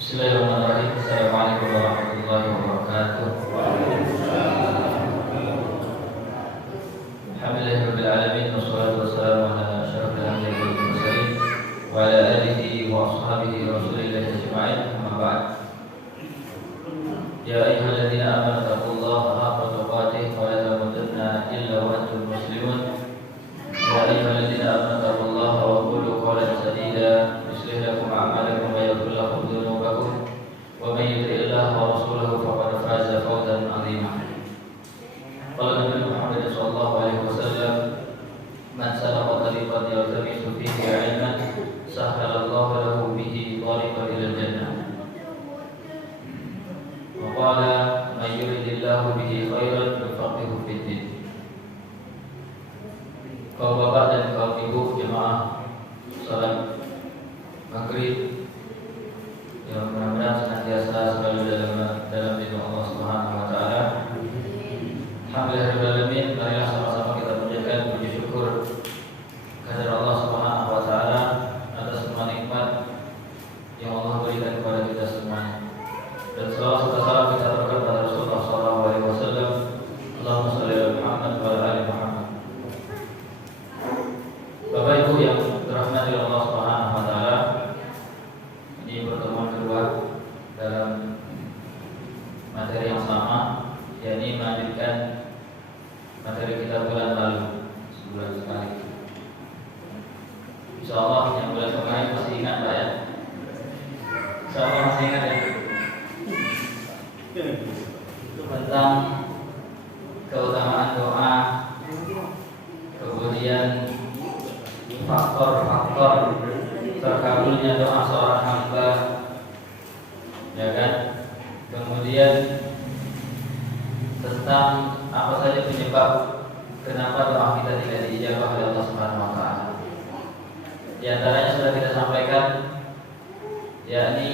Bismillahirrahmanirrahim. Assalamualaikum warahmatullahi wabarakatuh. Alhamdulillahirabbil alamin wassalatu wassalamu ala asyrafil anbiya'i wal mursalin wa ala alihi wa ashabihi rasulillahi ajma'in. Amma ba'd. Ya ayyuhalladzina amanu taqullaha haqqa tuqatih wa la tamutunna illa wa antum muslimun. Ya ayyuhalladzina amanu taqullaha wa qulu qawlan sadida yuslih lakum a'malakum wa yaghfir lakum dhunubakum wa may yuti'illaha wa rasulahu faqad faza fawzan 'azima. Qala Nabi Muhammad sallallahu alaihi wasallam, man salaka tariqan yaltamisu fihi 'ilman sahhalallahu lahu bihi tariqan ila jannah. Wa qala may yuridillahu bihi khairan yufaqihu fid din. Kaum bapak dan kaum ibu jemaah salat maghrib yang mudah-mudahan senantiasa selalu dalam lindungan Allah Subhanahu wa taala. Alhamdulillahirabbil alamin. Marilah sama-sama kita panjatkan puji syukur kehadirat Allah Subhanahu wa taala atas semua nikmat yang Allah berikan kepada kita semuanya. Dan selawat serta salam kita tercurahkan kepada Rasulullah sallallahu alaihi wasallam. Allahumma shalli ala Muhammad wa ala ali Muhammad. Bapak Ibu yang dirahmati Allah Subhanahu wa taala, ini pertemuan kedua dalam materi yang sama, yakni melanjutkan materi kita bulan lalu, sebulan sekali. Insyaallah yang bulan kemarin masih ingat Pak ya? Insyaallah masih ingat ya? Itu tentang keutamaan doa, kemudian faktor-faktor terkabulnya doa seorang hamba, ya kan? Kemudian tentang apa saja penyebab kenapa doa kita tidak diijabah oleh Allah Subhanahu wa taala. Di antaranya sudah kita sampaikan, yakni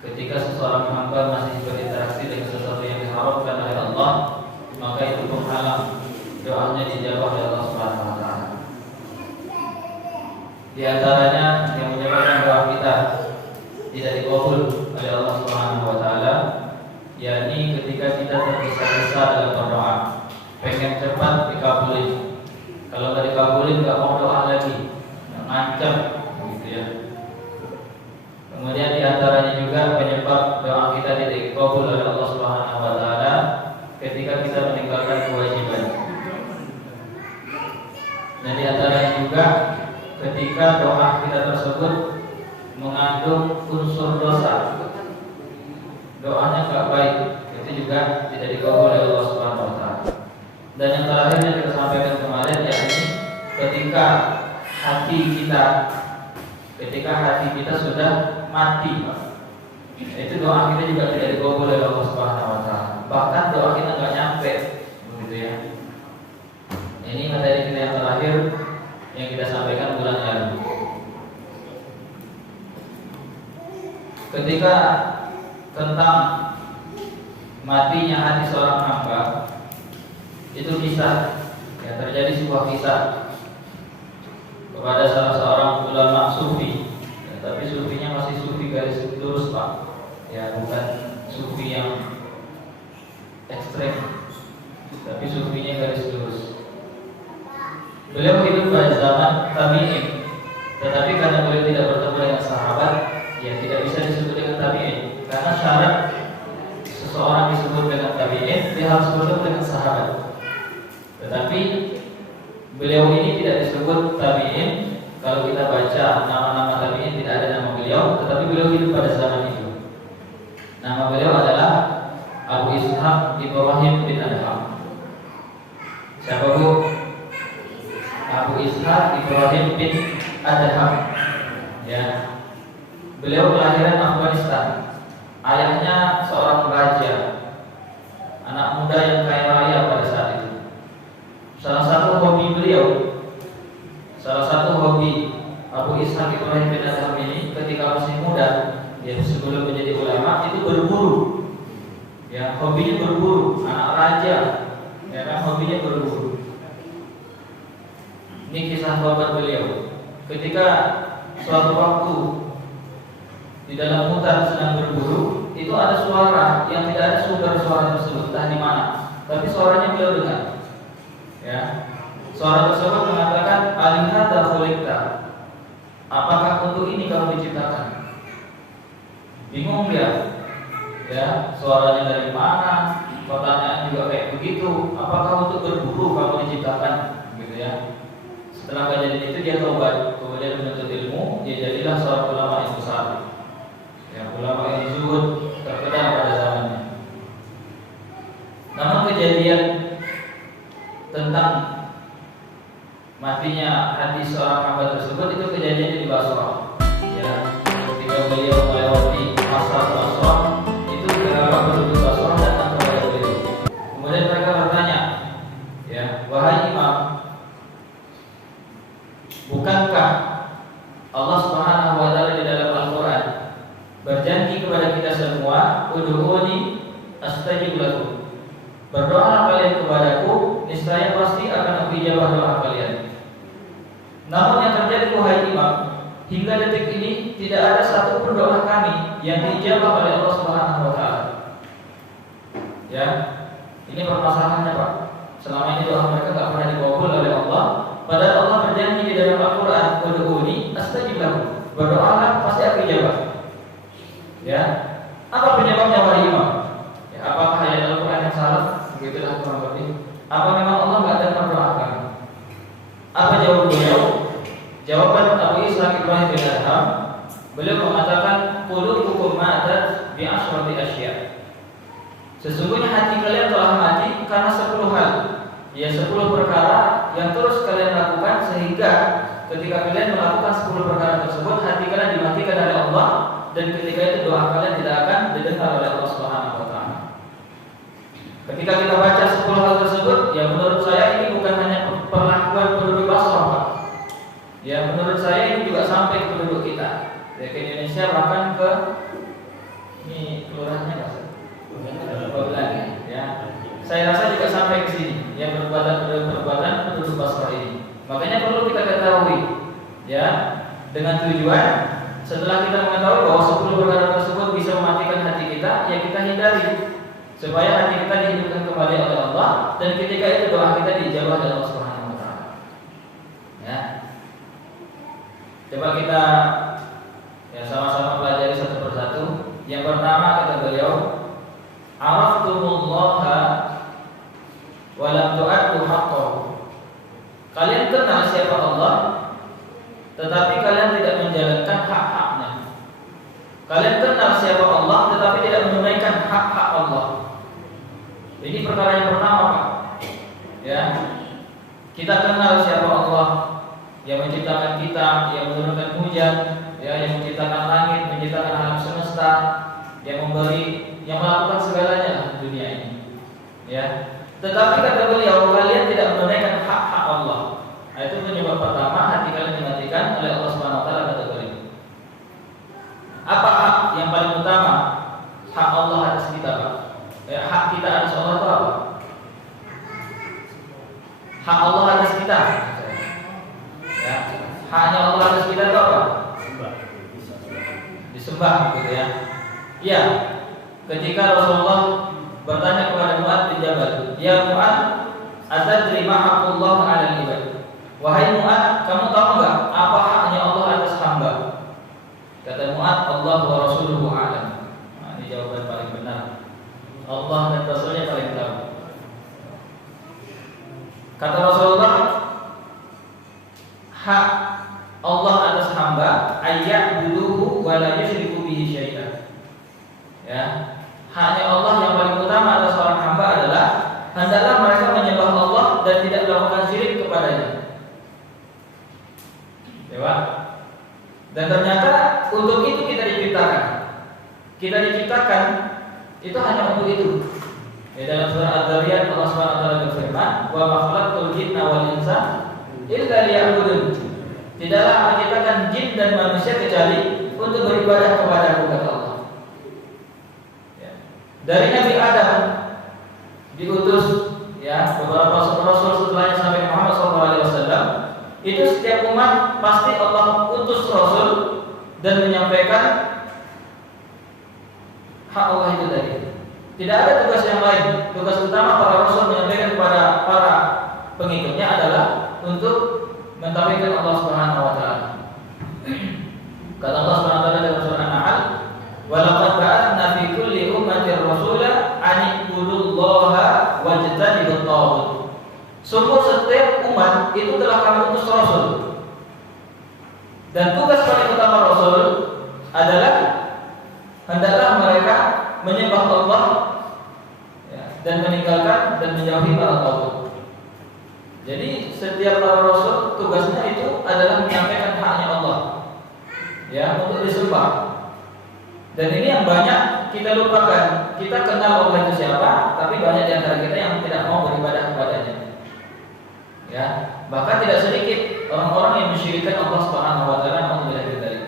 ketika seseorang hamba masih berinteraksi dengan sesuatu yang diharamkan oleh Allah, maka itu penghalang doanya dijawab oleh Allah Subhanahu wa taala. Di antaranya yang menyebabkan doa kita tidak dikabul oleh Allah Subhanahu wa taala, yakni ketika kita tergesa-gesa dalam berdoa, pengen cepat dikabulin. Kalau tidak dikabulin enggak mau doa lagi, ngancam gitu ya. Kemudian di antaranya juga penyebab doa kita tidak dikabul oleh Allah Subhanahu wa taala ketika kita meninggalkan kewajiban. Dan di antaranya juga ketika doa kita tersebut mengandung unsur dosa, doanya enggak baik, itu juga tidak dikabul oleh Allah Subhanahu wa taala. Dan yang terakhir yang kita sampaikan kemarin, yakni ketika hati kita sudah mati, itu doa kita juga tidak dikabul oleh Allah Subhanahu wa taala. Bahkan doa kita enggak nyampe, begitu ya. Ini materi kita yang terakhir yang kita sampaikan bulan lalu. Ketika tentang matinya hati seorang hamba, itu kisah ya, terjadi sebuah kisah kepada salah seorang ulama sufi ya, tapi sufinya masih sufi garis lurus Pak ya, bukan sufi yang ekstrem, tapi sufinya garis lurus. Beliau hidup pada zaman tabi'in, tetapi karena beliau tidak bertemu dengan sahabat, ya tidak bisa disebut dengan tabi'in. Karena syarat seseorang disebut dengan tabi'in, dia harus bertemu dengan sahabat. Tetapi beliau ini tidak disebut tabi'in. Kalau kita baca nama-nama tabi'in tidak ada nama beliau, tetapi beliau hidup pada zaman itu. Nama beliau adalah Abu Ishaq Ibrahim bin Adham. Siapa Bu? Abu Ishaq Ibrahim bin Adham. Ya. Beliau kelahiran Afghanistan. Ayahnya seorang raja, anak muda yang kaya raya pada saat itu. Salah satu hobi Abu Ishaq Ibrahim bin Adham ini ketika masih muda, ya sebelum menjadi ulama, itu berburu. Ya, hobinya berburu, anak raja, ya kan, hobinya berburu. Ini kisah sahabat beliau. Ketika suatu waktu di dalam hutan sedang berburu, itu ada suara yang tidak ada sumber suara tersebut, entah di mana, tapi suaranya beliau dengar. Ya, suara tersebut mengatakan, alihada khuliqta, apakah untuk ini kamu diciptakan? Bingung dia, ya, suaranya dari mana? Pertanyaan juga kayak begitu, apakah untuk berburu kamu diciptakan? Gitu ya. Setelah kejadian itu dia taubat, kemudian menuntut ilmu, dia jadilah seorang ulama yang besar. Ya, ulama yang zuhud terkenal pada zamannya. Namun kejadian tentang matinya hati seorang hamba tersebut itu kejadiannya di Basrah. Ya, ketika beliau melewati pasar Basrah, itu beberapa penduduk Basrah datang kepada beliau. Kemudian mereka bertanya, ya, wahai imam, bukankah Allah Subhanahu wa taala di dalam Al-Qur'an berjanji kepada kita semua, ud'uuni astajib lakum. Berdoa kalian kepadaku, niscaya pasti akan aku ijabah doa kalian. Namun yang terjadi wahai imam, hingga detik ini tidak ada satu pun doa kami yang diijabah oleh Allah Subhanahu wa taala. Ya, ini permasalahannya, Pak. Selama ini doa mereka tidak pernah dikabul oleh Allah. Padahal Allah berjanji di dalam Al-Quran, ud'uuni astajib lakum. Berdoalah pasti aku ijabah. Ya, apa penyebabnya wahai imam? Ya, apakah ayat Al-Quran yang salah? Begitulah kurang lebih. Apa memang Allah tidak dengar doa kami? Apa jawab beliau? Jawaban Abu Ishaq Ibrahim bin Adham, beliau mengatakan, qulubukum ma'adat bi'ashrati asya. Sesungguhnya hati kalian telah mati karena 10 hal. Ya, 10 perkara yang terus kalian lakukan, sehingga ketika kalian melakukan 10 perkara tersebut, hati kalian dimatikan oleh Allah, dan ketika itu doa kalian tidak akan didengar oleh Allah Subhanahu wa taala. Ketika kita baca 10 hal tersebut, ya menurut saya ini bukan hanya perlakuan penduduk Basrah, Pak. Ya, menurut saya ini juga sampai ke penduduk kita. Ya, ke Indonesia, bahkan ke ini kelurahannya Pak. Ya. Saya rasa juga sampai ke sini, ya, perbuatan penduduk Basrah ini. Makanya perlu kita ketahui, ya, dengan tujuan setelah kita mengetahui bahwa 10 perkara tersebut bisa mematikan hati kita, ya kita hindari supaya hati kita dihidupkan kembali oleh Allah, dan ketika itu doa kita dijawab oleh Allah Subhanahu wa taala. Ya. Coba kita ya sama-sama pelajari satu persatu. Yang pertama kata beliau, araftumullaha wa lam tu'addu haqqahu. Kalian kenal siapa Allah, tetapi kalian tidak menjalankan hak-haknya. Kalian kenal siapa Allah, tetapi tidak menunaikan hak-hak Allah. Ini perkara yang pertama, Pak. Ya, kita kenal siapa Allah yang menciptakan kita, yang menurunkan hujan, ya, yang menciptakan langit, menciptakan alam semesta, yang memberi, yang melakukan segalanya di dunia ini. Ya, tetapi kata beliau, kalian tidak menunaikan hak-hak Allah. Nah, itu penyebab pertama hati kalian dimatikan oleh Allah Subhanahu wa taala, kata beliau. Apa hak yang paling utama? Hak Allah atas kita, Pak. Hak kita atas Allah itu apa? Hak Allah atas kita. Ya, haknya Allah atas kita itu apa? Disembah, gitu ya. Iya. Ketika Rasulullah bertanya kepada Mu'adz bin Jabal, "Ya Mu'adz, atadri ma haqqullah 'alal ibad?" Wahai Mu'adz, kamu tahu enggak apa haknya Allah atas hamba? Kata Mu'adz, "Allah wa rasuluhu a'lam." Nah, ini jawaban paling benar. Allah dan Rasulnya paling tahu. Kata Rasulullah, hak Allah atas hamba ayya'buduhu wa la yusyriku bihi syai'an. Ya, haknya Allah yang paling utama atas seorang hamba adalah hendaklah mereka menyembah Allah dan tidak melakukan syirik kepadanya. Ya, Pak? Dan ternyata untuk itu kita diciptakan. Kita diciptakan itu hanya untuk itu. Ya, dalam surah Az-Zariyat Allah Subhanahu wa taala berfirman, "Wa ma khalaqtul jinna wal insa illa liya'budun." Tidaklah aku menciptakan jin dan manusia kecuali untuk beribadah kepada-Ku, kata Allah. Ya. Dari Nabi Adam diutus, ya, beberapa rasul setelahnya sampai Muhammad SAW. Itu setiap umat pasti Allah utus rasul dan menyampaikan hak Allah itu tadi. Tidak ada tugas yang lain. Tugas utama para rasul menyampaikan kepada para pengikutnya adalah untuk mentauhidkan Allah Subhanahu wa taala. Kata Allah Subhanahu wa taala dalam surah An-Nahl, "Wa laqad ba'atsna fi kulli ummatin rasula an ibudullaha wajtanibut taghut." Sungguh setiap umat itu telah kami utus rasul. Dan tugas paling utama rasul adalah hendaklah mereka menyembah Allah dan meninggalkan dan menjauhi para taghut. Jadi setiap para rasul tugasnya itu adalah menyampaikan haknya Allah, ya, untuk disembah. Dan ini yang banyak kita lupakan. Kita kenal Allah itu siapa, tapi banyak di antara kita yang tidak mau beribadah kepadanya. Ya, bahkan tidak sedikit orang-orang yang mensyirikkan Allah Subhanahu wa taala, naudzubillah dari.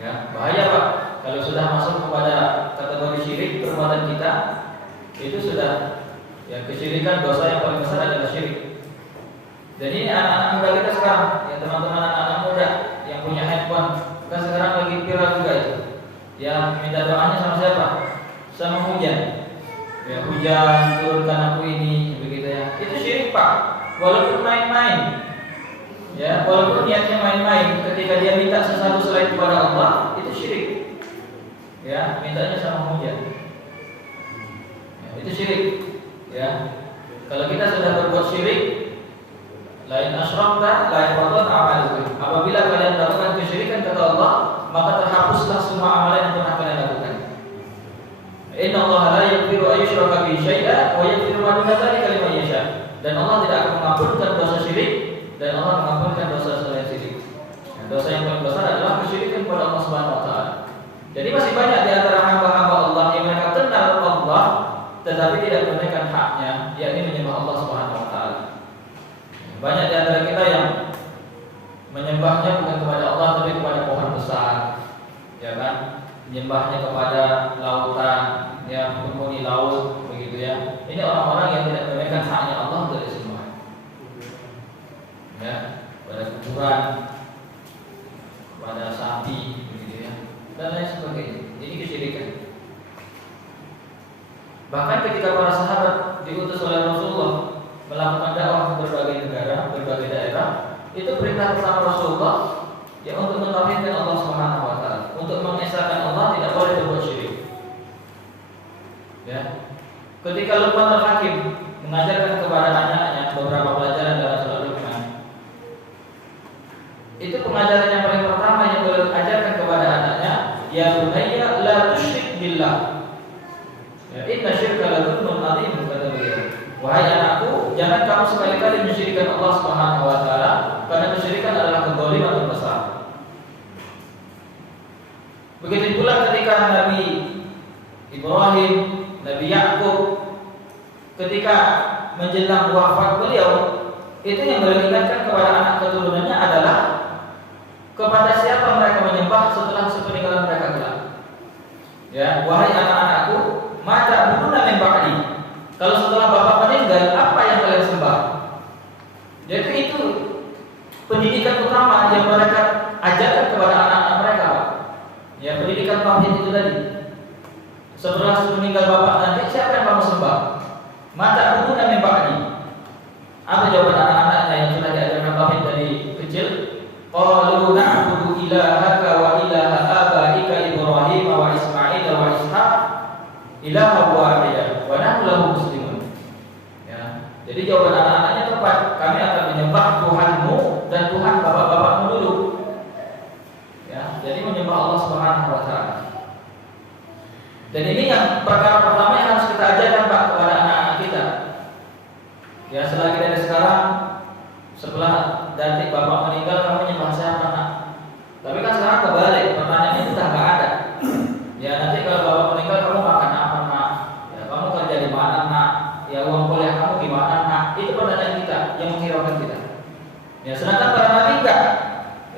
Ya, bahaya Pak. Kalau sudah masuk kepada kategori syirik perbuatan kita, itu sudah ya kesyirikan, dosa yang paling besar adalah syirik. Jadi anak-anak muda kita sekarang, ya teman-teman anak-anak muda yang punya handphone, kan sekarang lagi viral juga itu. Ya minta doanya sama siapa? Sama hujan. Ya hujan turunkan aku ini, begitu ya. Itu syirik Pak. Walaupun main-main, ya walaupun niatnya main-main, ketika dia minta sesuatu selain kepada Allah, itu syirik. Ya mintanya sama hujan. Ya, itu syirik. Ya kalau kita sudah berbuat syirik, lain asyrakta la yahbatan amalukum. Apabila kalian melakukan kesyirikan kata Allah, maka terhapuslah semua amalan yang pernah kalian lakukan. Inna Allah la yaghfiru an yushraka bihi syai'an wa yaghfiru ma duna dzalika liman yasha. Dan Allah tidak akan mengampunkan dosa syirik, dan Allah mengampunkan dosa selain syirik. Dosa yang paling besar adalah kesyirikan kepada Allah Subhanahu wa taala. Jadi masih banyak di antara hamba-hamba Allah yang mereka kenal Allah tetapi tidak menunaikan haknya, yakni menyembah Allah Subhanahu wa taala. Banyak di antara kita yang menyembahnya bukan kepada Allah tapi kepada pohon besar, ya kan? Menyembahnya kepada lautan, ya penghuni laut, begitu ya. Ini orang-orang yang tidak menunaikan haknya Allah dari semua. Ya, pada kuburan, kepada sapi, begitu ya, dan lain sebagainya. Ini kesyirikan. Bahkan ketika para sahabat diutus oleh Rasulullah melakukan dakwah ke berbagai negara, berbagai daerah, itu perintah pertama Rasulullah ya untuk mentauhidkan Allah Subhanahu wa taala, untuk mengesahkan Allah, tidak boleh berbuat syirik. Ya. Ketika Luqman Al-Hakim mengajarkan kepada anak-anaknya beberapa pelajaran dalam surah Luqman, itu pengajaran yang paling pertama yang beliau ajarkan kepada anaknya, ya bunayya la tusyrik billah. Ya, inna syirka la dzulmun adzim, kata beliau. Wahai anakku, jangan kamu sekali-kali mensyirikkan Allah Subhanahu wa taala, karena kesyirikan adalah kezaliman terbesar. Begitu pula ketika Nabi Ibrahim, Nabi Yakub ketika menjelang wafat beliau, itu yang beliau ingatkan kepada anak keturunannya adalah kepada siapa mereka menyembah setelah sepeninggalan mereka kelak. Ya, wahai anak-anakku, mata buduna min ba'di. Kalau setelah bapak meninggal, apa yang kalian sembah? Jadi itu pendidikan utama yang mereka ajarkan kepada anak-anak mereka, Pak. Ya, pendidikan tauhid itu tadi. Setelah meninggal bapak nanti, siapa yang kamu sembah? Mata buduna min ba'di. Apa jawaban anak-anaknya yang sudah diajarkan tauhid dari kecil? Qalu na'budu ilahaka wa ilaha abaika Ibrahim wa Ismail wa Ishaq ilaha wahidah wa nahnu lahu muslimun. Ya. Jadi jawaban anak-anaknya tepat. Kami akan menyembah Tuhanmu dan Tuhan bapak-bapakmu dulu. Ya, jadi menyembah Allah Subhanahu wa taala. Dan ini yang perkara pertama yang harus kita ajarkan Pak kepada anak-anak kita. Ya, selagi dari sekarang, setelah nanti bapak meninggal, kamu menyembah siapa nak? Tapi kan sekarang kebalik, pertanyaannya itu sudah nggak ada. Ya, nanti kalau bapak meninggal kamu makan apa nak? Ya, kamu kerja di mana nak? Ya, uang kuliah kamu gimana nak? Itu pertanyaan kita yang menghiraukan kita. Ya, sedangkan para nabi enggak.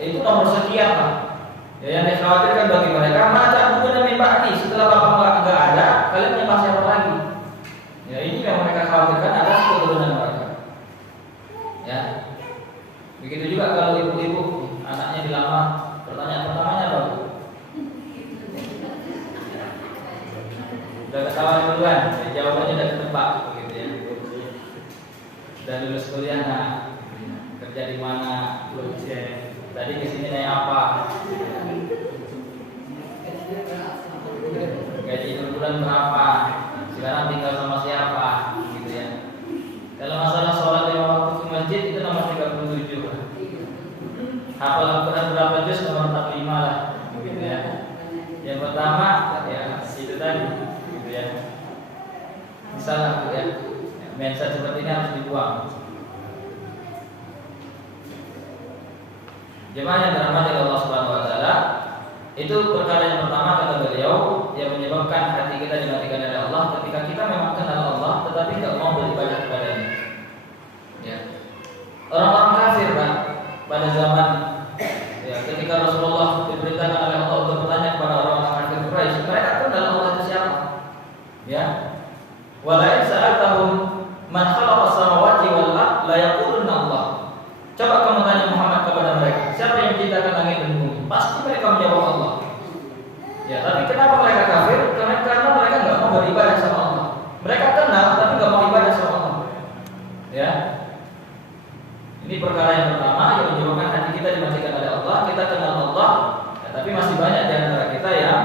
Itu nomor sekian Pak. Ya, yang dikhawatirkan bagi mereka, mata bukan min ba'di, setelah bapak enggak ada, kalian menyembah siapa lagi? Ya, ini yang mereka khawatirkan atas keturunan mereka. Ya. Begitu juga kalau ibu-ibu anaknya dilamar, pertanyaan pertamanya apa Bu? kawan duluan, jawabannya udah ketebak begitu ya. Udah lulus kuliah, nah, kerja di mana, tadi kesini naik apa, gaji per bulan berapa, sekarang tinggal sama siapa, gitu ya. Kalau masalah sholat 5 waktu ke masjid itu nomor 37. Hafal Al-Quran berapa juz nomor 45 lah, gitu ya. Yang pertama ya itu tadi, gitu ya. Misalnya ya, mindset seperti ini harus dibuang. Jemaah yang dirahmati Allah Subhanahu wa taala, itu perkara yang pertama kata beliau yang menyebabkan hati kita dimatikan oleh Allah ketika kita memang kenal Allah tetapi tidak mau beribadah kepadanya. Ya. Orang-orang kafir Pak, pada zaman ya, ketika Rasulullah diperintahkan oleh Allah untuk bertanya kepada orang-orang kafir Quraisy, mereka kenal Allah itu siapa? Ya. Walain sa'altahum man khalaqa samawati wal ardh la yaquluna Allah. Coba kamu tanya Muhammad kepada mereka, siapa yang menciptakan langit dan bumi? Pasti mereka menjawab Allah. Ya, tapi kenapa mereka kafir? Karena mereka nggak mau beribadah sama Allah. Mereka kenal tapi nggak mau ibadah sama Allah. Ya. Ini perkara yang pertama yang menyebabkan hati kita dimatikan oleh Allah. Kita kenal Allah, ya, tapi masih banyak di antara kita yang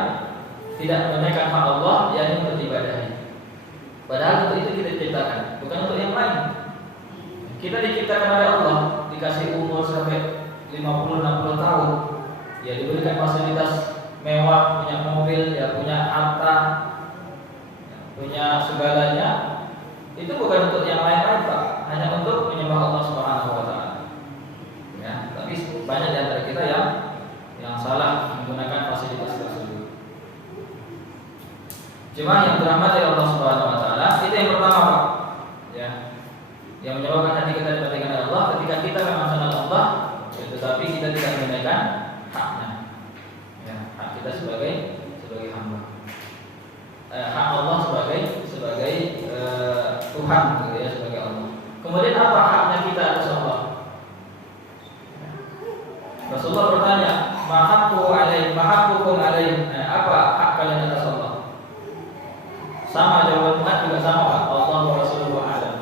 tidak menunaikan hak Allah, yakni beribadah. Padahal untuk itu kita diciptakan, bukan untuk yang lain. Kita diciptakan oleh Allah, dikasih umur sampai 50-60 tahun, ya diberikan fasilitas mewah, punya mobil, ya punya harta, ya, punya segalanya. Itu bukan untuk yang lain-lain Pak, hanya untuk menyembah Allah Subhanahu wa taala. Ya, tapi banyak di antara kita yang salah menggunakan fasilitas tersebut. Cuma yang dirahmati Allah Subhanahu wa taala, itu yang pertama Pak. Ya. Yang menyebabkan hati kita dimatikan oleh Allah ketika kita memang kenal Allah, tetapi kita tidak menunaikan haknya. Ya, hak kita sebagai hamba. Hak Allah sebagai Tuhan, gitu ya, sebagai Allah. Kemudian apa haknya kita atas Allah? Rasulullah bertanya, "Mahaqqum alaih?" Apa hak kalian atas Allah? Sama jawaban Mu'adz juga sama Pak. Allah wa Rasuluhu a'lam.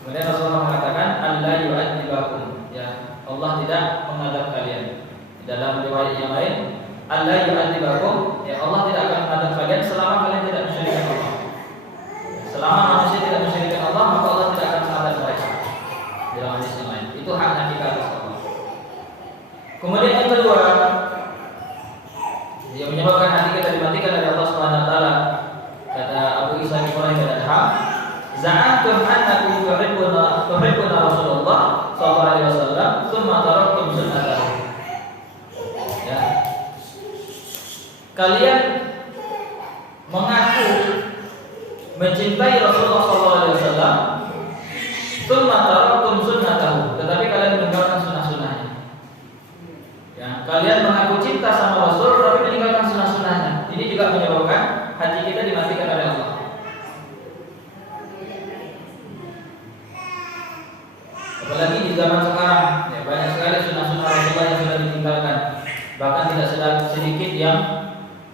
Kemudian Rasulullah mengatakan, "Allah yu'adzibakum." Ya, Allah tidak mengadab kalian. Dalam riwayat yang lain, "Allah yu'adzibakum." Ya, Allah tidak akan mengadab kalian selama kalian tidak mensyirikkan Allah. Selama manusia tidak mensyirikkan Allah, maka Allah tidak akan mengadab mereka. Dalam hadis yang lain, itu haknya kita atas Allah. Kemudian yang kedua, yang menyebabkan hati kita dimatikan oleh Allah Subhanahu wa taala, kata Abu Isa Ibrahim bin Adham, "Za'antum annakum tuhibbuna Rasulullah sallallahu alaihi wasallam, tsumma taraktum sunnatahu." Ya. Kalian mengaku mencintai Rasulullah sallallahu alaihi wasallam, tsumma taraktum sunnatahu, tetapi kalian meninggalkan sunnah-sunnahnya. Ya, kalian mengaku cinta sama Rasul tapi meninggalkan sunnah-sunnahnya. Ini juga menyebabkan hati kita dimatikan oleh Allah. Apalagi di zaman sekarang, ya, banyak sekali sunnah-sunnah Rasulullah yang sudah ditinggalkan. Bahkan tidak sedikit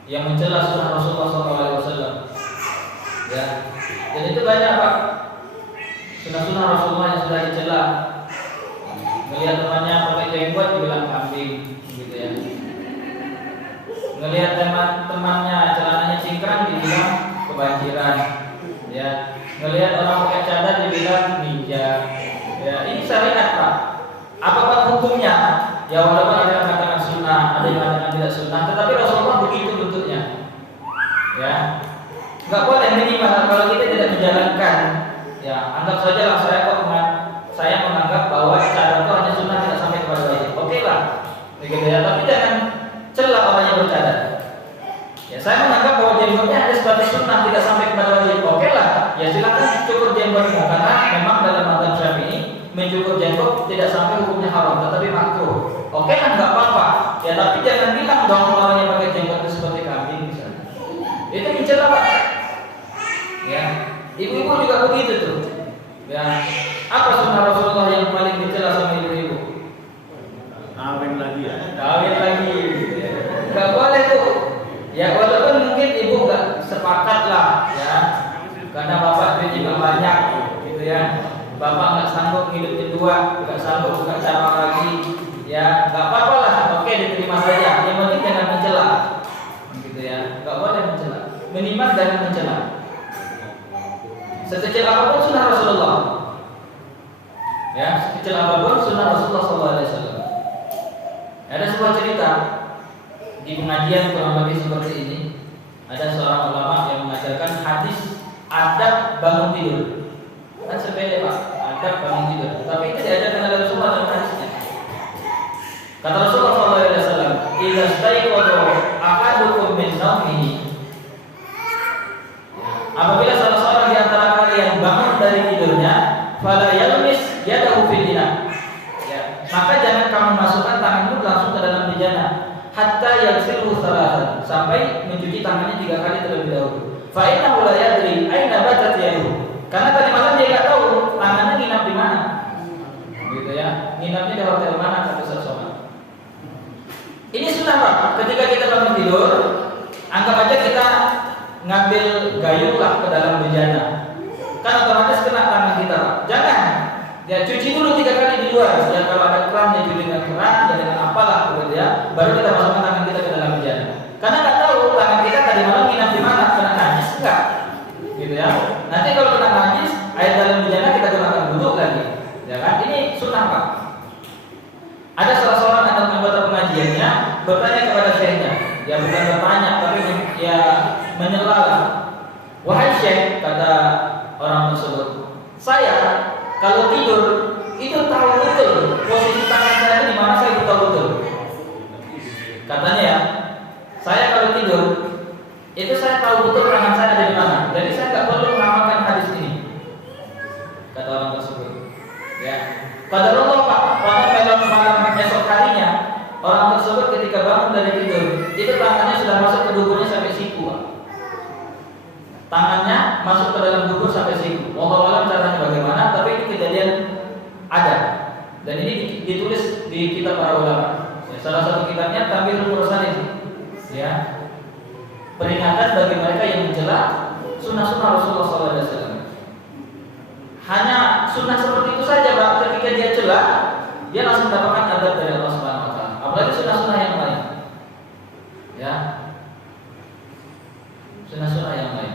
yang mencela sunnah Rasulullah SAW. Ya, dan itu banyak Pak. Sunnah-sunnah Rasulullah yang sudah dicela. Melihat temannya pakai jenggot dibilang kambing, gitu ya. Melihat temannya celananya cingkrang dibilang kebanjiran, ya. Melihat orang pakai cadar dibilang ninja. Ya, ini syariat Pak. Apapun hukumnya, ya walaupun ada yang mengatakan sunnah, ada yang mengatakan tidak sunnah, tetapi Rasulullah begitu bentuknya. Ya, nggak boleh minimal kalau kita tidak menjalankan. Ya, anggap saja lah saya menganggap bahwa cadar itu hanya sunnah, tidak sampai kepada wajib. Oke lah, begitu ya. Tapi jangan celah orang yang bercadar. Ya, saya menganggap bahwa jenggotnya ada sebatas sunnah, tidak sampai kepada wajib. Oke lah, ya silakan cukur jenggotmu, karena memang dalam mazhab Syafi'i mencukur jenggot tidak sampai hukumnya haram, tetapi makruh. Oke lah, nggak apa-apa. Ya, tapi jangan bilang dong orang yang pakai jenggot itu seperti kambing misalnya. Itu mencela Pak. Ya, ibu-ibu juga begitu tuh. Ya, apa sunnah Rasulullah yang paling dicela sama ibu-ibu? Kawin lagi ya? Kawin lagi. Gak boleh tuh. Ya walaupun mungkin ibu gak sepakat lah menyimak dan mencela. Sekecil apapun sunnah Rasulullah. Ya, sekecil apapun sunnah Rasulullah SAW. Ada sebuah cerita di pengajian kurang lebih seperti ini. Ada seorang ulama yang mengajarkan hadis adab bangun tidur. Kan sepele Pak, adab bangun tidur. Tapi itu diajarkan oleh Rasulullah dalam hadisnya. Kata Rasulullah SAW, "Idza staiqadha ahadukum min nawmihi." Apabila salah seorang di antara kalian bangun dari tidurnya, fala yalmis yadahu fil ina. Ya, maka jangan kamu masukkan tanganmu langsung ke dalam bejana, hatta yaghsilhu thalathan, sampai mencuci tangannya 3 kali terlebih dahulu. Fa innahu la yadri aina batat yaduhu. Karena tadi malam dia enggak tahu tangannya nginap di mana. Gitu ya. Nginapnya di hotel mana kata Rasulullah. Ini sunnah Pak. Ketika kita bangun tidur, anggap aja kita ngambil gayung lah ke dalam bejana. Kan otomatis kena tangan kita Pak. Jangan. Ya cuci dulu 3 kali di luar. Ya kalau ada keran ya cuci dengan keran, ya dengan apalah begitu ya. Baru kita masukkan tangan kita ke dalam bejana. Karena nggak tahu tangan kita tadi malam nginap di mana, kena najis enggak? Gitu ya. Nanti kalau kena najis, air dalam bejana kita gunakan dulu lagi. Ya kan? Ini sunnah Pak. Ada salah seorang anggota pengajiannya bertanya kepada syekhnya. Ya bukan bertanya, tapi ya menyela lah. Wahai syekh, kata orang tersebut, saya kalau tidur itu tahu betul posisi tangan saya di mana, saya tahu betul. Katanya ya, saya kalau tidur itu saya tahu betul tangan saya ada di mana. Jadi saya nggak perlu mengamalkan hadis ini. Kata orang tersebut. Ya, pada Allah Pak, pada malam esok harinya orang tersebut ketika bangun dari tidur itu tangannya sudah masuk ke duburnya sampai siku Pak. Tangannya masuk ke dalam dubur sampai siku. Wallahu a'lam caranya bagaimana, tapi ini kejadian ada. Dan ini ditulis di kitab para ulama. Ya, salah satu kitabnya Tambihul Mursalin. Ya. Peringatan bagi mereka yang mencela sunnah-sunnah Rasulullah SAW. Hanya sunnah seperti itu saja Pak. Ketika dia cela, dia langsung mendapatkan adab dari Allah Subhanahu wa taala. Apalagi sunnah-sunnah yang lain. Ya. Sunnah-sunnah yang lain.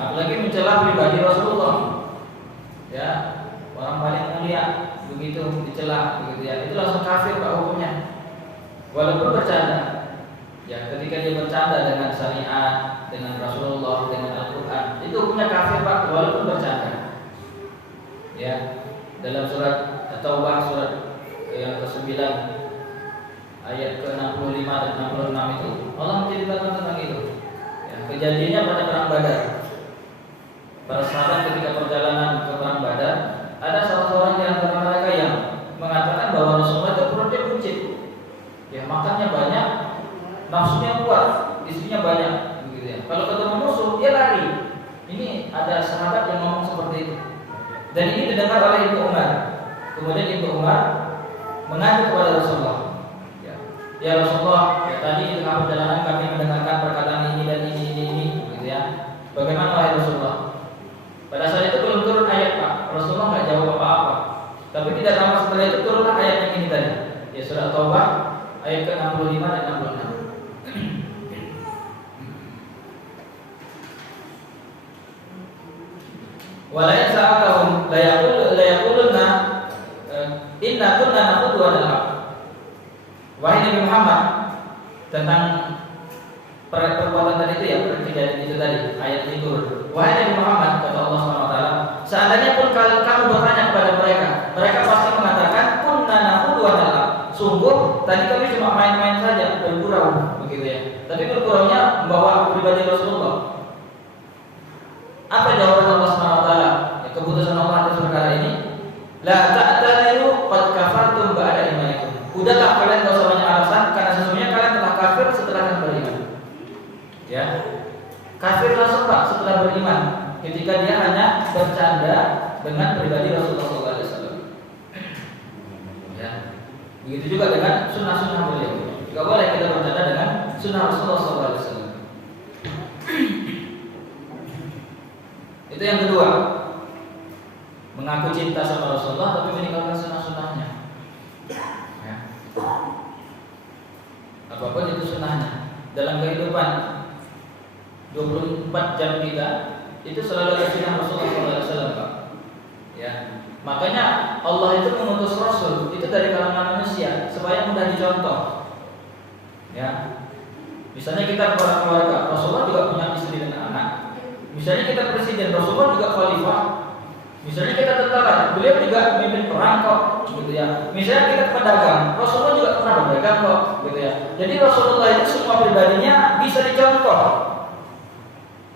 Apalagi mencela pribadi Rasulullah. Ya, orang paling mulia begitu dicela begitu ya. Itu langsung kafir Pak hukumnya. Walaupun bercanda. Ya, ketika dia bercanda dengan syariat, dengan Rasulullah, dengan Al-Qur'an, itu hukumnya kafir Pak walaupun bercanda. Ya, dalam surat At-Taubah surat yang ke-9 ayat ke-65 dan 66 itu Allah menceritakan tentang itu. Ya, kejadiannya pada perang Badar. Para sahabat ketika perjalanan ke perang Badar, ada salah seorang di antara mereka yang mengatakan bahwa Rasulullah itu perutnya buncit. Ya, makannya banyak, nafsunya kuat, istrinya banyak, begitu ya. Kalau ketemu musuh dia lari. Ini ada sahabat yang ngomong seperti itu. Dan ini didengar oleh Ibnu Umar. Kemudian Ibnu Umar mengadu kepada Rasulullah. Ya Rasulullah, ya, tadi di tengah perjalanan kami mendengarkan perkataan ini dan ini, begitu ya. Bagaimana wahai Rasulullah? Pada saat itu belum turun ayat Pak. Rasulullah nggak jawab apa-apa. Tapi tidak lama setelah itu turunlah ayat yang ini tadi. Ya surah Taubah ayat ke-65 dan 66. Wala yasa'alahum la yaquluna inna kunna naqudu wa nal'ab. Wahai Nabi Muhammad, tentang perbuatan tadi itu ya, kejadian itu tadi, ayat itu. Wahai Nabi Muhammad, kata Allah SWT, seandainya pun kamu bertanya kepada mereka, mereka pasti mengatakan kunna naqudu wa nal'ab. Sungguh tadi kami cuma main-main saja, bergurau, begitu ya. Tapi berguraunya membawa pribadi Rasulullah. Apa jawaban Allah SWT? Ya, keputusan Allah atas perkara ini, la ta'tadiru qad kafartum ba'da imanikum. Udahlah kalian enggak usah banyak alasan karena sesungguhnya kalian telah kafir setelah kalian beriman. Ya. Kafir langsung Pak setelah beriman ketika dia hanya bercanda dengan pribadi Rasulullah SAW. Ya. Begitu juga dengan sunnah-sunnah beliau. Tidak boleh kita bercanda dengan sunnah Rasulullah SAW. Itu yang kedua, mengaku cinta sama Rasulullah tapi meninggalkan sunnah-sunnahnya. Ya. Apapun itu sunnahnya dalam kehidupan. 24 jam kita itu selalu ada sunnah Rasulullah SAW, Pak. Ya, makanya Allah itu mengutus Rasul itu dari kalangan manusia supaya mudah dicontoh. Ya, misalnya kita keluarga, Rasulullah juga punya istri dan anak. Misalnya kita presiden, Rasulullah juga khalifah. Misalnya kita tentara, beliau juga memimpin perang kok, gitu ya. Misalnya kita pedagang, Rasulullah juga pernah berdagang kok, gitu ya. Jadi Rasulullah itu semua pribadinya bisa dicontoh,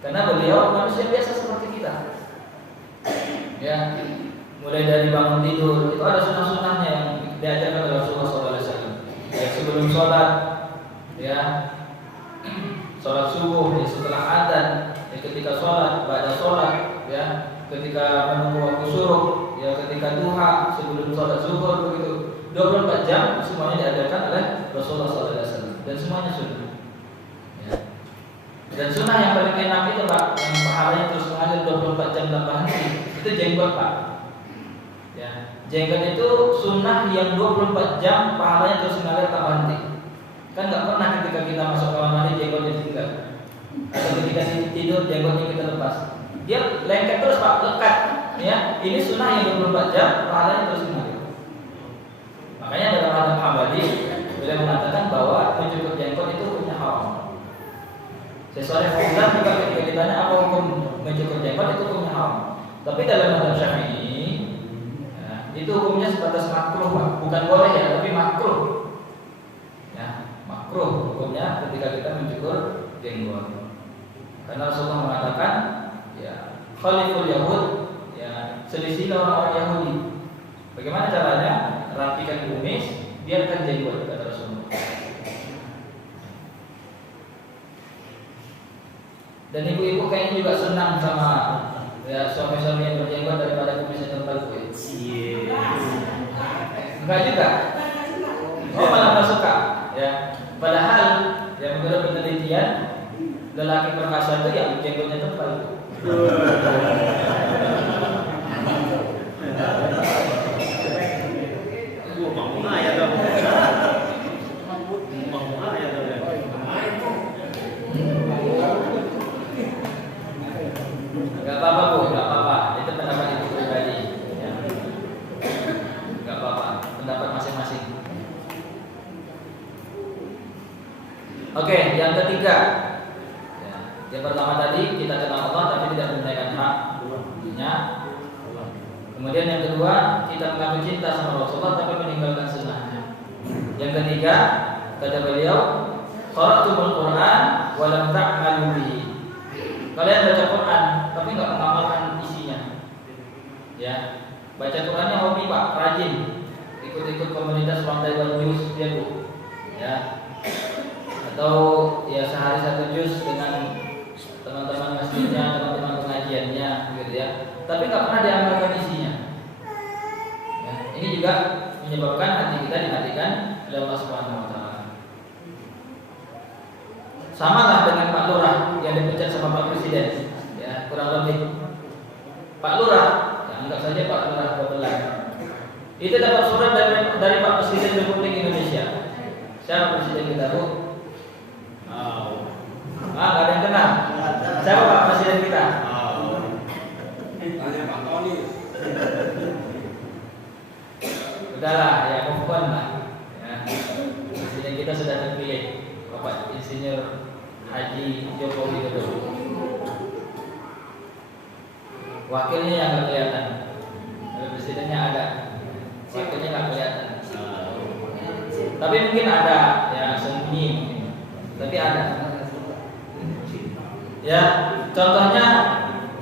karena beliau manusia biasa seperti kita. Ya, mulai dari bangun tidur itu ada sunnah-sunnahnya yang diajarkan oleh Rasulullah SAW. Ya, sebelum sholat, ya, sholat subuh, ya, setelah adzan, ya, ketika sholat, pada sholat, ya, ketika menunggu waktu syuruk, ya, ketika duha, sebelum sholat zuhur, begitu. 24 jam semuanya diajarkan oleh Rasulullah SAW dan semuanya sunnah. Ya. Dan sunnah yang paling enak itu, Pak, yang pahalanya terus mengalir 24 jam tanpa henti, itu jenggot, Pak. Ya, jenggot itu sunnah yang 24 jam pahalanya terus mengalir tanpa henti. Kan nggak pernah ketika kita masuk kamar mandi jenggotnya ditinggal, atau ketika tidur jenggotnya kita lepas. Dia lengket terus, Pak, lekat. Ya, ini sunnah yang 24 jam pahalanya terus mengalir. Makanya dalam hadis Hambali beliau mengatakan bahwa mencukur jenggot itu hukumnya haram. Sesuai Fauzan juga ketika ditanya apa hukum mencukur jenggot, itu hukumnya haram. Tapi dalam mazhab Syafi'i, ya, itu hukumnya sebatas makruh, Pak. Bukan boleh ya, tapi makruh. Ya, makruh hukumnya ketika kita mencukur jenggot. Karena Rasulullah mengatakan, ya, khaliful Yahud, ya, selisih orang-orang Yahudi. Bagaimana caranya? Rapikan kumis, biarkan jenggot, kata Rasulullah. Dan ibu-ibu kayaknya juga senang sama, ya, suami-suami yang berjenggot daripada kumis yang tebal. Enggak juga. Oh, malah nggak suka. Ya, padahal yang menurut penelitian lelaki perkasa itu yang jenggotnya tebal. Gak apa-apa, Bu, gak apa-apa. Itu pendapat ibu pribadi, ya. Gak apa-apa, pendapat masing-masing. Oke, yang ketiga, ya, yang pertama tadi kita kenal Allah tapi tidak menunaikan haknya. Kemudian yang kedua, kita mengaku cinta sama Rasulullah tapi meninggalkan sunnahnya. Yang ketiga, kata beliau, qara'tumul Qur'an wa lam ta'malu bihi. Kalian baca Quran tapi nggak mengamalkan isinya. Ya, baca Qurannya hobi, Pak, rajin, ikut-ikut komunitas Lantai Juz dia, Bu. Ya, atau ya sehari 1 juz dengan teman-teman masjidnya, teman-teman pengajiannya, gitu ya. Tapi nggak pernah diamalkan isinya. Ya, ini juga menyebabkan hati kita dimatikan oleh Allah Subhanahu Wa Taala. Sama lah dengan Pak Lurah yang dipecat sama Pak Presiden, ya, kurang lebih. Pak Lurah, ya, anggap saja Pak Lurah Babelan, itu dapat surat dari Pak Presiden Republik Indonesia. Siapa Presiden kita, Bu? Nggak ada yang kenal. Siapa Pak Presiden kita? Tanya Pak Tony. Udahlah, ya, move on lah. Ya, Presiden kita sudah terpilih, Bapak Insinyur Haji Joko Widodo. Wakilnya yang nggak kelihatan, presidennya ada, wakilnya nggak kelihatan. Tapi mungkin ada, ya, sembunyi mungkin. Tapi ada. Ya, contohnya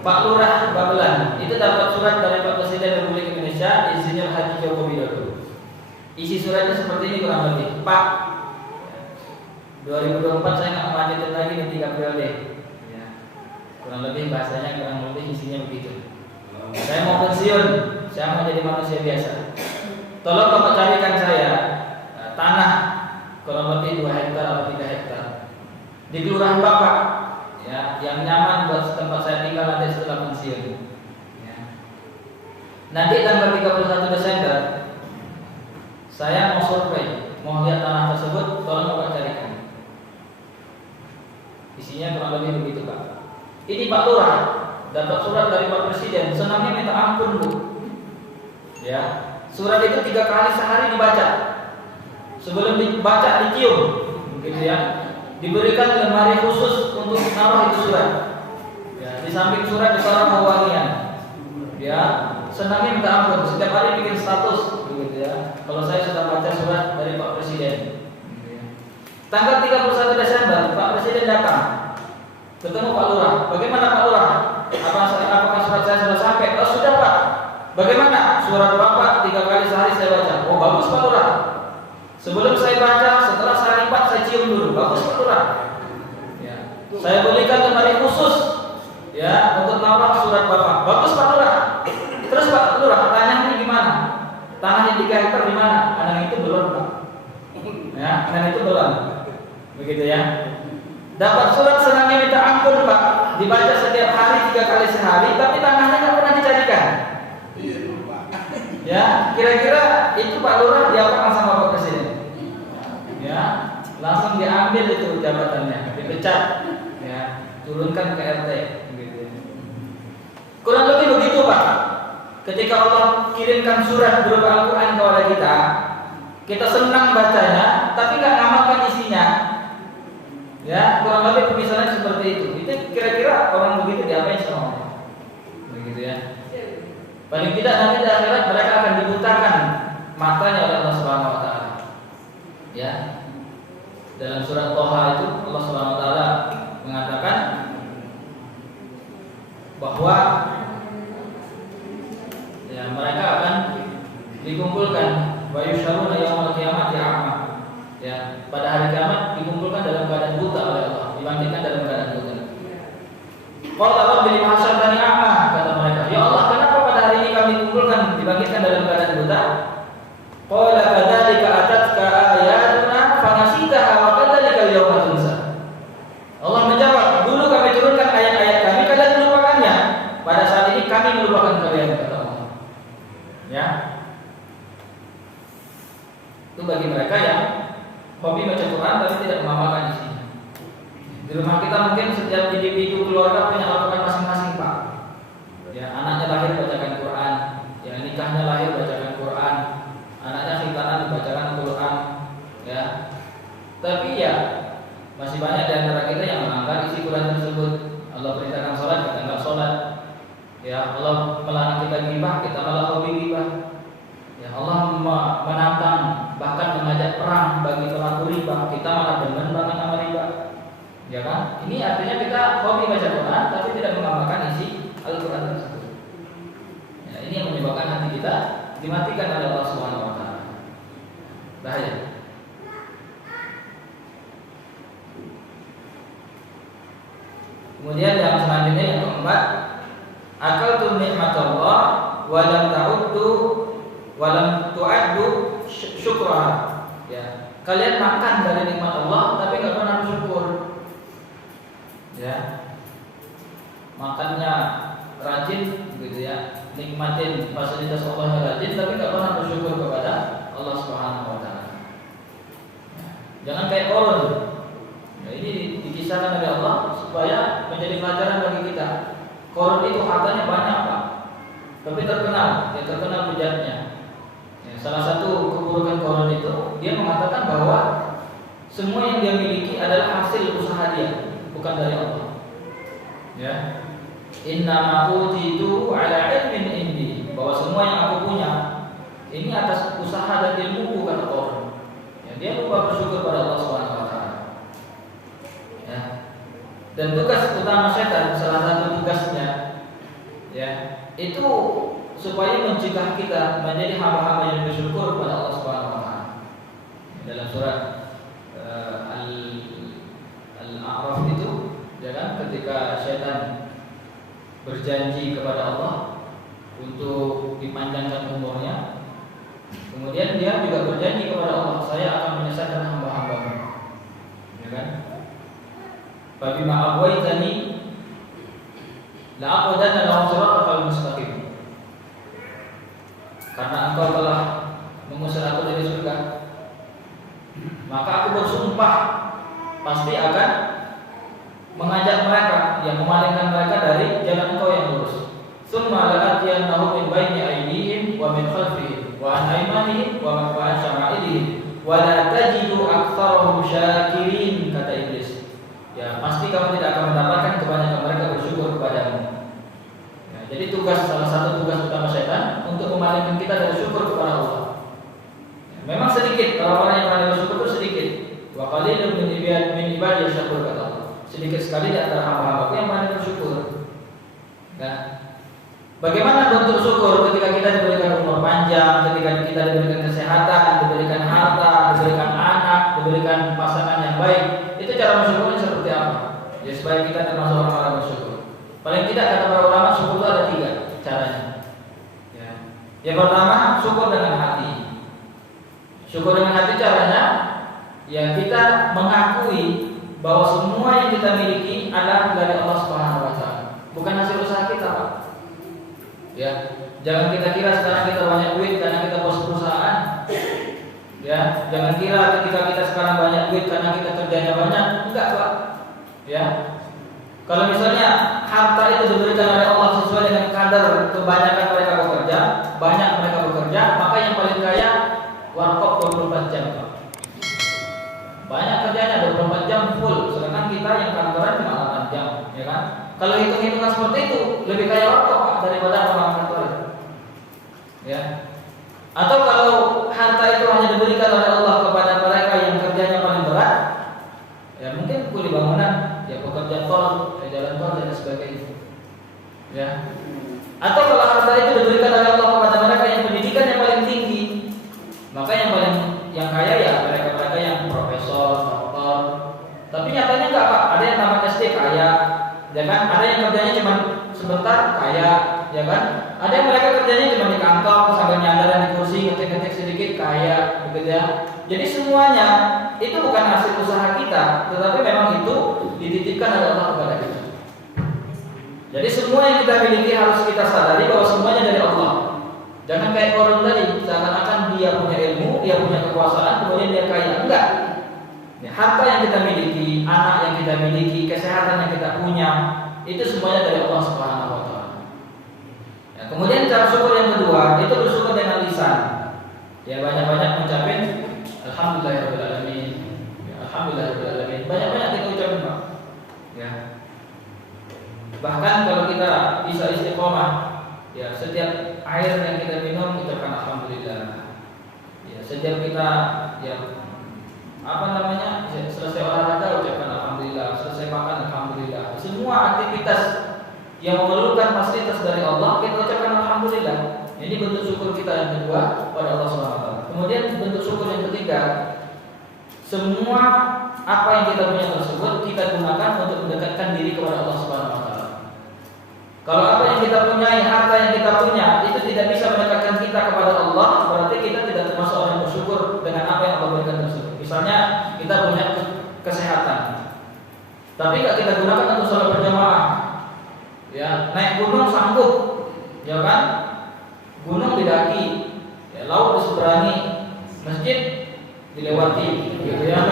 Pak Lurah Babelan itu dapat surat dari Pak Presiden Republik Indonesia Insinyur Haji Joko Widodo. Isi suratnya seperti ini kurang lebih, Pak. 2024 saya nggak melanjutkan lagi di 3 periode. Ya, kurang lebih bahasanya, kurang lebih isinya begitu. Saya mau pensiun, saya mau jadi manusia biasa. Tolong Bapak carikan saya tanah kurang lebih 2 hektar atau 3 hektar di kelurahan Bapak, ya, yang nyaman buat tempat saya tinggal nanti setelah pensiun. Ya. Nanti tanggal 31 Desember saya mau survei, mau lihat tanah tersebut, tolong Bapak carikan. Isinya kurang lebih begitu Pak. Ini Pak Lurah dapat surat dari Pak Presiden, senangnya minta ampun Bu. Ya, surat itu 3 kali sehari dibaca. Sebelum dibaca dicium, begitu ya. Diberikan lemari khusus untuk naruh itu surat. Ya, di samping surat ditaruh wewangian. Ya, senangnya minta ampun. Setiap hari bikin status, begitu ya. Kalau saya sudah baca surat dari Pak Presiden. Tanggal 31 Desember Pak Presiden datang, ketemu Pak Lurah. Bagaimana Pak Lurah? Apakah surat saya sudah sampai? Oh sudah Pak. Bagaimana? Surat Bapak 3 kali sehari saya baca. Oh bagus Pak Lurah. Sebelum saya baca, setelah saya lipat saya cium dulu. Bagus Pak Lurah. Ya. Saya belikan lemari khusus ya untuk naruh surat Bapak. Bagus Pak Lurah. Terus Pak Lurah, tanahnya gimana? Tanahnya 3 hektar di mana? Anak itu belum Pak. Ya, anak itu belum. Begitu ya. Dapat surat senangnya minta ampun Pak, dibaca setiap hari 3 kali sehari, tapi tanahnya nggak pernah dicarikan. Ya, kira-kira itu Pak Lurah diapakan sama Pak Presiden? Ya, langsung diambil itu jabatannya, dipecat. Ya, turunkan ke RT. Begitu. Kurang lebih begitu Pak. Ketika Allah kirimkan surat berupa Al-Quran kepada kita senang bacanya, tapi nggak ngamalkan isinya. Ya, kurang lebih pemisahannya seperti itu. Itu kira-kira orang begitu diapain sama Allah? Begitu ya. Paling tidak nanti di akhirat mereka akan dibutakan matanya oleh Allah Subhanahu wa taala. Ya. Dalam surat Thaha itu Allah Subhanahu wa taala mengatakan bahwa ya mereka akan dikumpulkan wa yusyaruna yaumil qiyamati a'ma. Ya, pada hari kiamat dikumpulkan dalam keadaan buta oleh Allah, dibangkitkan dalam keadaan buta. Qala rabbi lima hasyartani a'ma, kata mereka. Ya Allah, kenapa pada hari ini kami dikumpulkan dibangkitkan dalam keadaan buta? Qala kadzalika atatka ayatuna fanasitaha wa kadzalika al-yawma tunsa. Allah menjawab, dulu kami turunkan ayat-ayat kami, kalian melupakannya. Pada saat ini kami melupakan kalian, kata Allah. Ya. Itu bagi mereka yang hobi baca Quran tapi tidak mengamalkan isinya. Di rumah kita mungkin setiap individu keluarga punya Al-Quran masing-masing Pak. Ya, anaknya lahir bacakan Quran, ya nikahnya lahir bacakan Quran, anaknya khitanan dibacakan Quran, ya. Tapi ya masih banyak di antara kita yang melanggar isi Quran tersebut. Allah perintahkan sholat, kita nggak sholat. Ya, Allah melarang kita ghibah, kita malah hobi ghibah. Ya, Allah menantang bahkan mengajak perang bagi pelaku riba, kita malah demen banget sama riba. Ya kan? Ini artinya kita hobi baca Quran tapi tidak mengamalkan isi Al-Quran tersebut. Ya, ini yang menyebabkan hati kita dimatikan oleh Allah Subhanahu wa taala. Bahaya. Kemudian yang selanjutnya yang keempat, akaltu nikmatallah wa lam ta'uddu wa lam tu'addu syukrah. Ya, kalian makan dari nikmat Allah tapi enggak pernah bersyukur. Ya. Makannya rajin gitu ya, nikmatin fasilitas Allah yang rajin tapi enggak pernah bersyukur kepada Allah Subhanahu wa taala. Ya. Jangan kayak korun. Ya, ini dikisahkan oleh Allah supaya menjadi pelajaran bagi kita. Korun itu hartanya banyak Pak, tapi terkenal bejatnya. Ya, salah satu keburukan korun itu dia mengatakan bahwa semua yang dia miliki adalah hasil usaha dia, bukan dari Allah. Ya, inna ma utitu ala ilmin indi, bahwa semua yang aku punya ini atas usaha dan ilmuku, kata korun. Ya, dia lupa bersyukur pada Allah Subhanahu wa taala. Ya. Dan tugas utama setan, salah satu tugasnya ya, itu supaya mencegah kita menjadi hamba-hamba yang bersyukur pada Allah Subhanahu wa taala. Dalam surat Al-A'raf itu, ya kan, ketika setan berjanji kepada Allah untuk dipanjangkan umurnya, kemudian dia juga berjanji kepada Allah, saya akan menyesatkan hamba-hambamu. Ya kan? Fabima aghwaytani la'aq'udanna lahum siratal mustaqim. Karena engkau telah mengusir aku dari surga, maka aku bersumpah pasti akan syakirin, kata iblis. Ya, pasti kamu tidak akan mendapatkan kebanyakan mereka bersyukur kepadamu. Ya, jadi salah satu tugas utama setan untuk memalingkan kita dari syukur kepada Allah. Ya, memang sedikit orang-orang yang pandai bersyukur itu sedikit. Wa qalilun min ibadi syakur, kata Allah. Sedikit sekali di antara hamba-hamba yang pandai bersyukur. Ya. Bagaimana bentuk syukur ketika kita diberikan umur panjang, ketika kita diberikan kesehatan, diberikan harta, diberikan anak, diberikan pasangan yang baik? Itu cara bersyukurnya seperti apa? Ya, supaya kita termasuk orang-orang bersyukur. Paling tidak kata para ulama, syukur itu ada 3 caranya. Ya. Yang pertama, syukur dengan hati. Syukur dengan hati caranya, ya kita mengakui bahwa semua yang kita miliki adalah dari Allah Subhanahu wa taala, bukan hasil usaha kita, Pak. Ya, jangan kita kira sekarang kita banyak duit karena kita bos perusahaan. Ya, jangan kira ketika kita sekarang banyak duit karena kita kerjanya banyak. Enggak, Pak. Ya. Kalau misalnya harta itu diberikan oleh Allah sesuai dengan kadar kebanyakan mereka bekerja, banyak mereka bekerja, maka yang paling kaya warkop 24 jam, Pak. Banyak kerjanya 24 jam full, sedangkan kita yang kantoran cuma 8 jam, ya kan? Kalau hitung-hitungan seperti itu, lebih kaya warkop, Pak, daripada orang kantor. Ya. Atau kalau harta itu hanya diberikan oleh Allah kepada mereka yang kerjanya paling berat, ya mungkin kuli bangunan, ya pekerja tol, jalan tol dan sebagainya. Ya. Atau kalau harta itu diberikan oleh Allah kepada mereka yang pendidikan yang paling tinggi, maka yang kaya ya mereka yang profesor, doktor. Tapi nyatanya enggak, Pak. Ada yang tamat SD kaya, ya kan? Ada yang kerjanya cuma sebentar kaya, ya kan? Ada yang mereka kerjanya cuma di kantor sambil nyandaran di kursi ngetik-ngetik sedikit kaya, begitu ya. Jadi semuanya itu bukan hasil usaha kita, tetapi memang itu dititipkan oleh Allah kepada kita. Jadi semua yang kita miliki harus kita sadari bahwa semuanya dari Allah. Jangan kayak orang tadi, seakan-akan dia punya ilmu, dia punya kekuasaan, kemudian dia kaya. Enggak. Ya, harta yang kita miliki, anak yang kita miliki, kesehatan yang kita punya, itu semuanya dari Allah Subhanahu wa taala. Ya, kemudian cara syukur yang kedua, itu bersyukur dengan lisan. Ya, banyak-banyak mengucapkan alhamdulillahirabbil alamin. Ya, alhamdulillahirabbil alamin. Banyak-banyak kita ucapin, Pak. Ya. Bahkan kalau kita bisa istiqomah, ya setiap air yang kita minum ucapkan alhamdulillah. Ya, setiap kita selesai olahraga ucapkan alhamdulillah, selesai makan alhamdulillah. Semua aktivitas yang memerlukan fasilitas dari Allah kita ucapkan alhamdulillah. Ini bentuk syukur kita yang kedua pada Allah SWT. Kemudian bentuk syukur yang ketiga, semua apa yang kita punya tersebut kita gunakan untuk mendekatkan diri kepada Allah SWT. Kalau apa yang kita punyai, harta yang kita punya itu tidak bisa mendekatkan kita kepada Allah, berarti kita tidak termasuk orang yang bersyukur dengan apa yang Allah berikan tersebut. Misalnya kita punya kesehatan, tapi nggak kita gunakan untuk sholat berjamaah. Ya, naik gunung sanggup, ya kan? Gunung didaki, ya, laut diseberangi, masjid dilewati, gitu ya?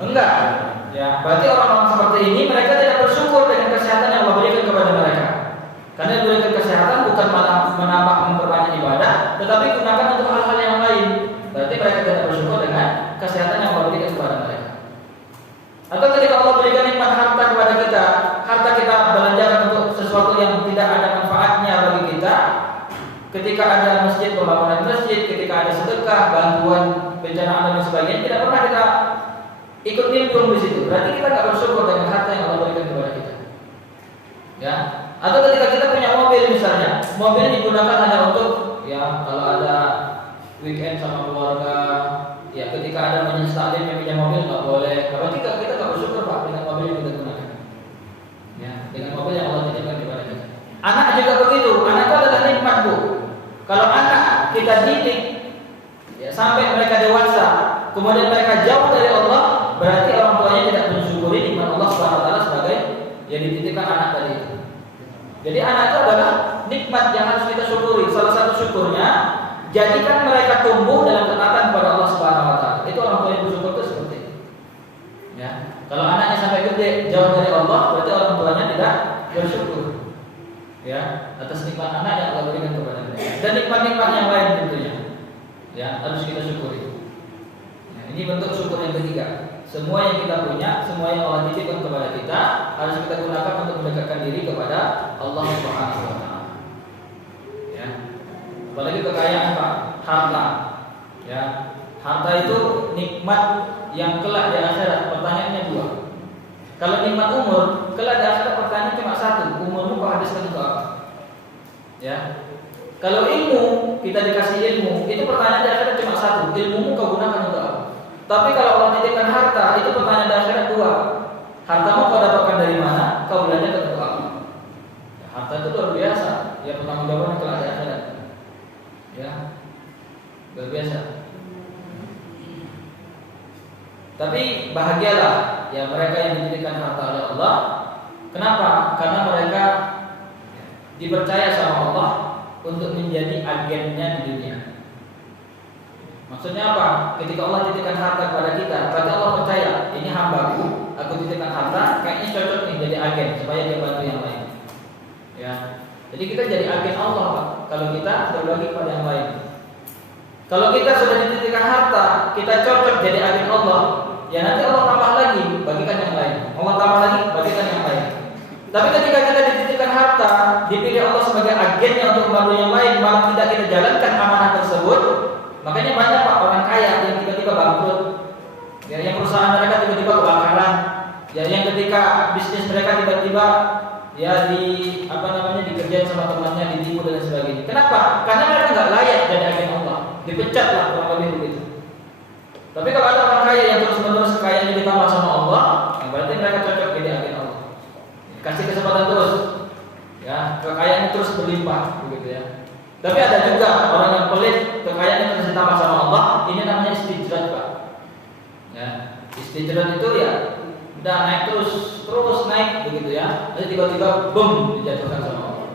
Enggak. Ya, berarti orang-orang seperti ini mereka tidak bersyukur dengan kesehatan yang Allah berikan kepada mereka. Karena diberikan kesehatan bukan malah menambah memperbanyak ibadah, tetapi gunakan untuk hal-hal yang lain. Berarti mereka tidak bersyukur dengan kesehatan yang Allah berikan kepada mereka. Atau ketika Allah berikan nikmat harta kepada kita, harta kita belanjakan untuk sesuatu yang tidak ada manfaatnya bagi kita. Ketika ada masjid, pembangunan masjid, ketika ada sedekah, bantuan bencana alam dan sebagainya, tidak pernah kita ikut nimbrung di situ. Berarti kita tidak bersyukur dengan harta yang Allah berikan kepada kita. Ya. Atau ketika kita punya mobil misalnya, mobil digunakan hanya untuk ya kalau ada weekend sama keluarga, ya ketika ada majelis taklim yang punya mobil nggak boleh. Berarti kita nggak bersyukur, Pak, dengan mobil yang kita gunakan. Ya, dengan mobil yang Allah titipkan kepada kita. Anak juga begitu. Anak itu adalah nikmat, Bu. Kalau anak kita didik ya, sampai mereka dewasa, kemudian mereka jauh dari Allah, berarti orang tuanya tidak mensyukuri nikmat Allah SWT sebagai yang dititipkan anak tadi itu. Jadi anak itu adalah nikmat yang harus kita syukuri. Salah satu syukurnya, jadikan mereka tumbuh dalam ketaatan kepada Allah Subhanahu wa taala. Itu orang tua yang bersyukur itu seperti itu. Ya. Kalau anaknya sampai gede jauh dari Allah, berarti orang tuanya tidak bersyukur. Ya, atas nikmat anak yang Allah berikan kepada mereka. Dan nikmat-nikmat yang lain tentunya. Ya, harus kita syukuri. Ya, ini bentuk syukur yang ketiga. semua yang kita punya, semua yang Allah titipkan kepada kita harus kita gunakan untuk mendekatkan diri kepada Allah Subhanahu wa taala. Ya. Apalagi kekayaan Pak, harta. Ya. Harta itu nikmat yang kelak di akhirat. Pertanyaannya dua. Kalau nikmat umur, kelak di akhirat pertanyaan cuma satu, umurmu kau habiskan untuk apa? Ya. Kalau ilmu, kita dikasih ilmu, itu pertanyaan di akhirat cuma satu, ilmumu kau gunakan untuk apa? Tapi kalau Allah titipkan harta, itu pertanyaan di akhirat dua. Hartamu kau dapatkan dari mana? Kau belanjakan untuk apa? Ya, harta itu luar biasa. Ya pertanggungjawaban kelak di akhirat. Ya, luar biasa. Tapi bahagialah ya mereka yang diberikan harta oleh Allah. Kenapa? Karena mereka dipercaya sama Allah untuk menjadi agennya di dunia. Maksudnya apa? Ketika Allah titipkan harta kepada kita, berarti Allah percaya ini hambaku, aku titipkan harta, kayaknya cocok nih jadi agen supaya dia bantu yang lain. Ya, jadi kita jadi agen Allah Pak. Kalau kita berbagi kepada yang lain. Kalau kita sudah dititipkan harta, kita cocok jadi agen Allah. Ya nanti Allah tambah lagi, bagikan yang lain. Allah tambah lagi, bagikan yang lain. Tapi ketika kita dititipkan harta, dipilih Allah sebagai agennya untuk membantu yang lain, malah tidak kita jalankan amanah tersebut. Makanya banyak Pak orang kaya yang tiba-tiba bangkrut, ya, yang perusahaan mereka tiba-tiba kebakaran, ya, yang ketika bisnis mereka tiba-tiba ya dikerjain sama temannya, ditipu dan sebagainya. Kenapa? Karena mereka nggak layak jadi agen Allah, dipecat lah kurang lebih begitu. Tapi kalau ada orang kaya yang terus-menerus kekayaannya ditambah sama Allah, yang berarti mereka cocok jadi agen Allah. Kasih kesempatan terus, ya, kekayaannya terus berlimpah, begitu ya. Tapi ada juga orang yang pelit, kekayaannya terus ditambah sama Allah, ini namanya istijrat Pak. Ya, istijrat itu ya udah naik terus naik begitu ya, nanti tiba-tiba boom dijatuhkan sama Allah.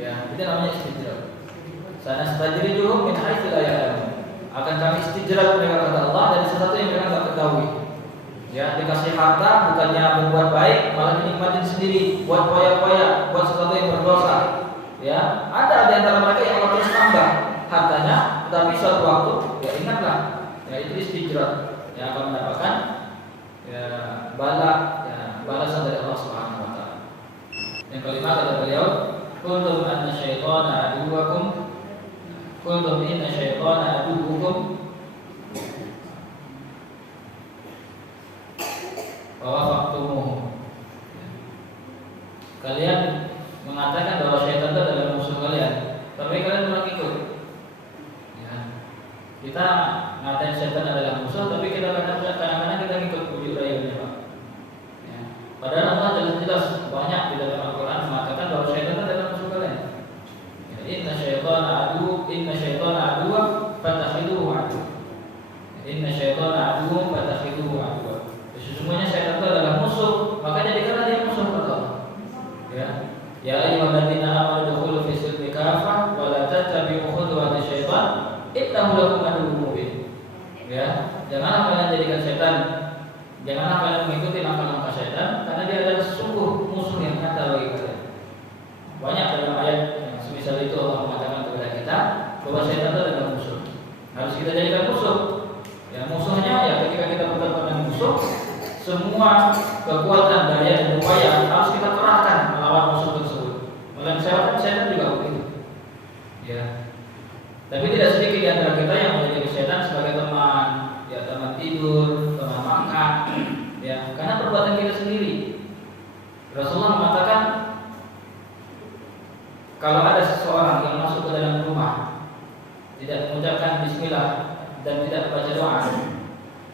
Ya, itu namanya istijrat. Sanastajrijuhum min haitsu la ya'lamun. Akan kami istijrat mereka kata Allah dari sesuatu yang mereka tidak ketahui. Ya, dikasih harta bukannya berbuat baik, malah dinikmatin sendiri, buat poya-poya, buat sesuatu yang berdosa. Ya, ada di antara mereka yang Allah terus tambah hartanya, tetapi suatu waktu ya ingatlah, ya itu istijrat, yang akan mendapatkan ya balasan dari Allah Subhanahu wa taala. Yang kelima kata beliau, "Qultum anna syaitana aduwwakum, qultum inna syaitana aduwwukum." Wawafaktumuhu. Kalian mengatakan bahwa syaitan itu adalah musuh kalian, tapi kalian malah ikut. Ya. Kita ngatain syaitan adalah musuh, tapi kita kadang-kadang kita ikut bujuk rayunya Pak. Ya. Padahal Allah jelas-jelas banyak di dalam Al-Quran mengatakan bahwa syaitan adalah musuh kalian. Ya, inna syaitana aduwwa fatakhiduhu aduwwa. Inna syaitana aduwwa fatakhiduhu aduwwa. Sesungguhnya syaitan itu adalah musuh, maka jadikanlah dia musuh kata Allah. Ya. Ya ayyuhalladzina amanu dukhulu fi silmi kafah wa la tattabi'u khutuwati syaitan innahu lakum aduwwun mubin. Ya, janganlah kalian jadikan setan, janganlah kalian mengikuti langkah-langkah setan karena dia adalah sungguh musuh yang nyata bagi kalian. Banyak dalam ayat yang semisal itu Allah mengatakan kepada kita bahwa setan itu adalah musuh. Harus kita jadikan musuh. Ya, musuhnya ya ketika kita bertemu dengan musuh, semua kekuatan daya dan upaya harus kita kerahkan melawan musuh tersebut. Melawan setan juga begitu. Ya. Tapi tidak sedikit di antara kita yang menjadi setan sebagai teman, ya teman tidur, teman makan, ya karena perbuatan kita sendiri. Rasulullah mengatakan kalau ada seseorang yang masuk ke dalam rumah tidak mengucapkan bismillah dan tidak membaca doa,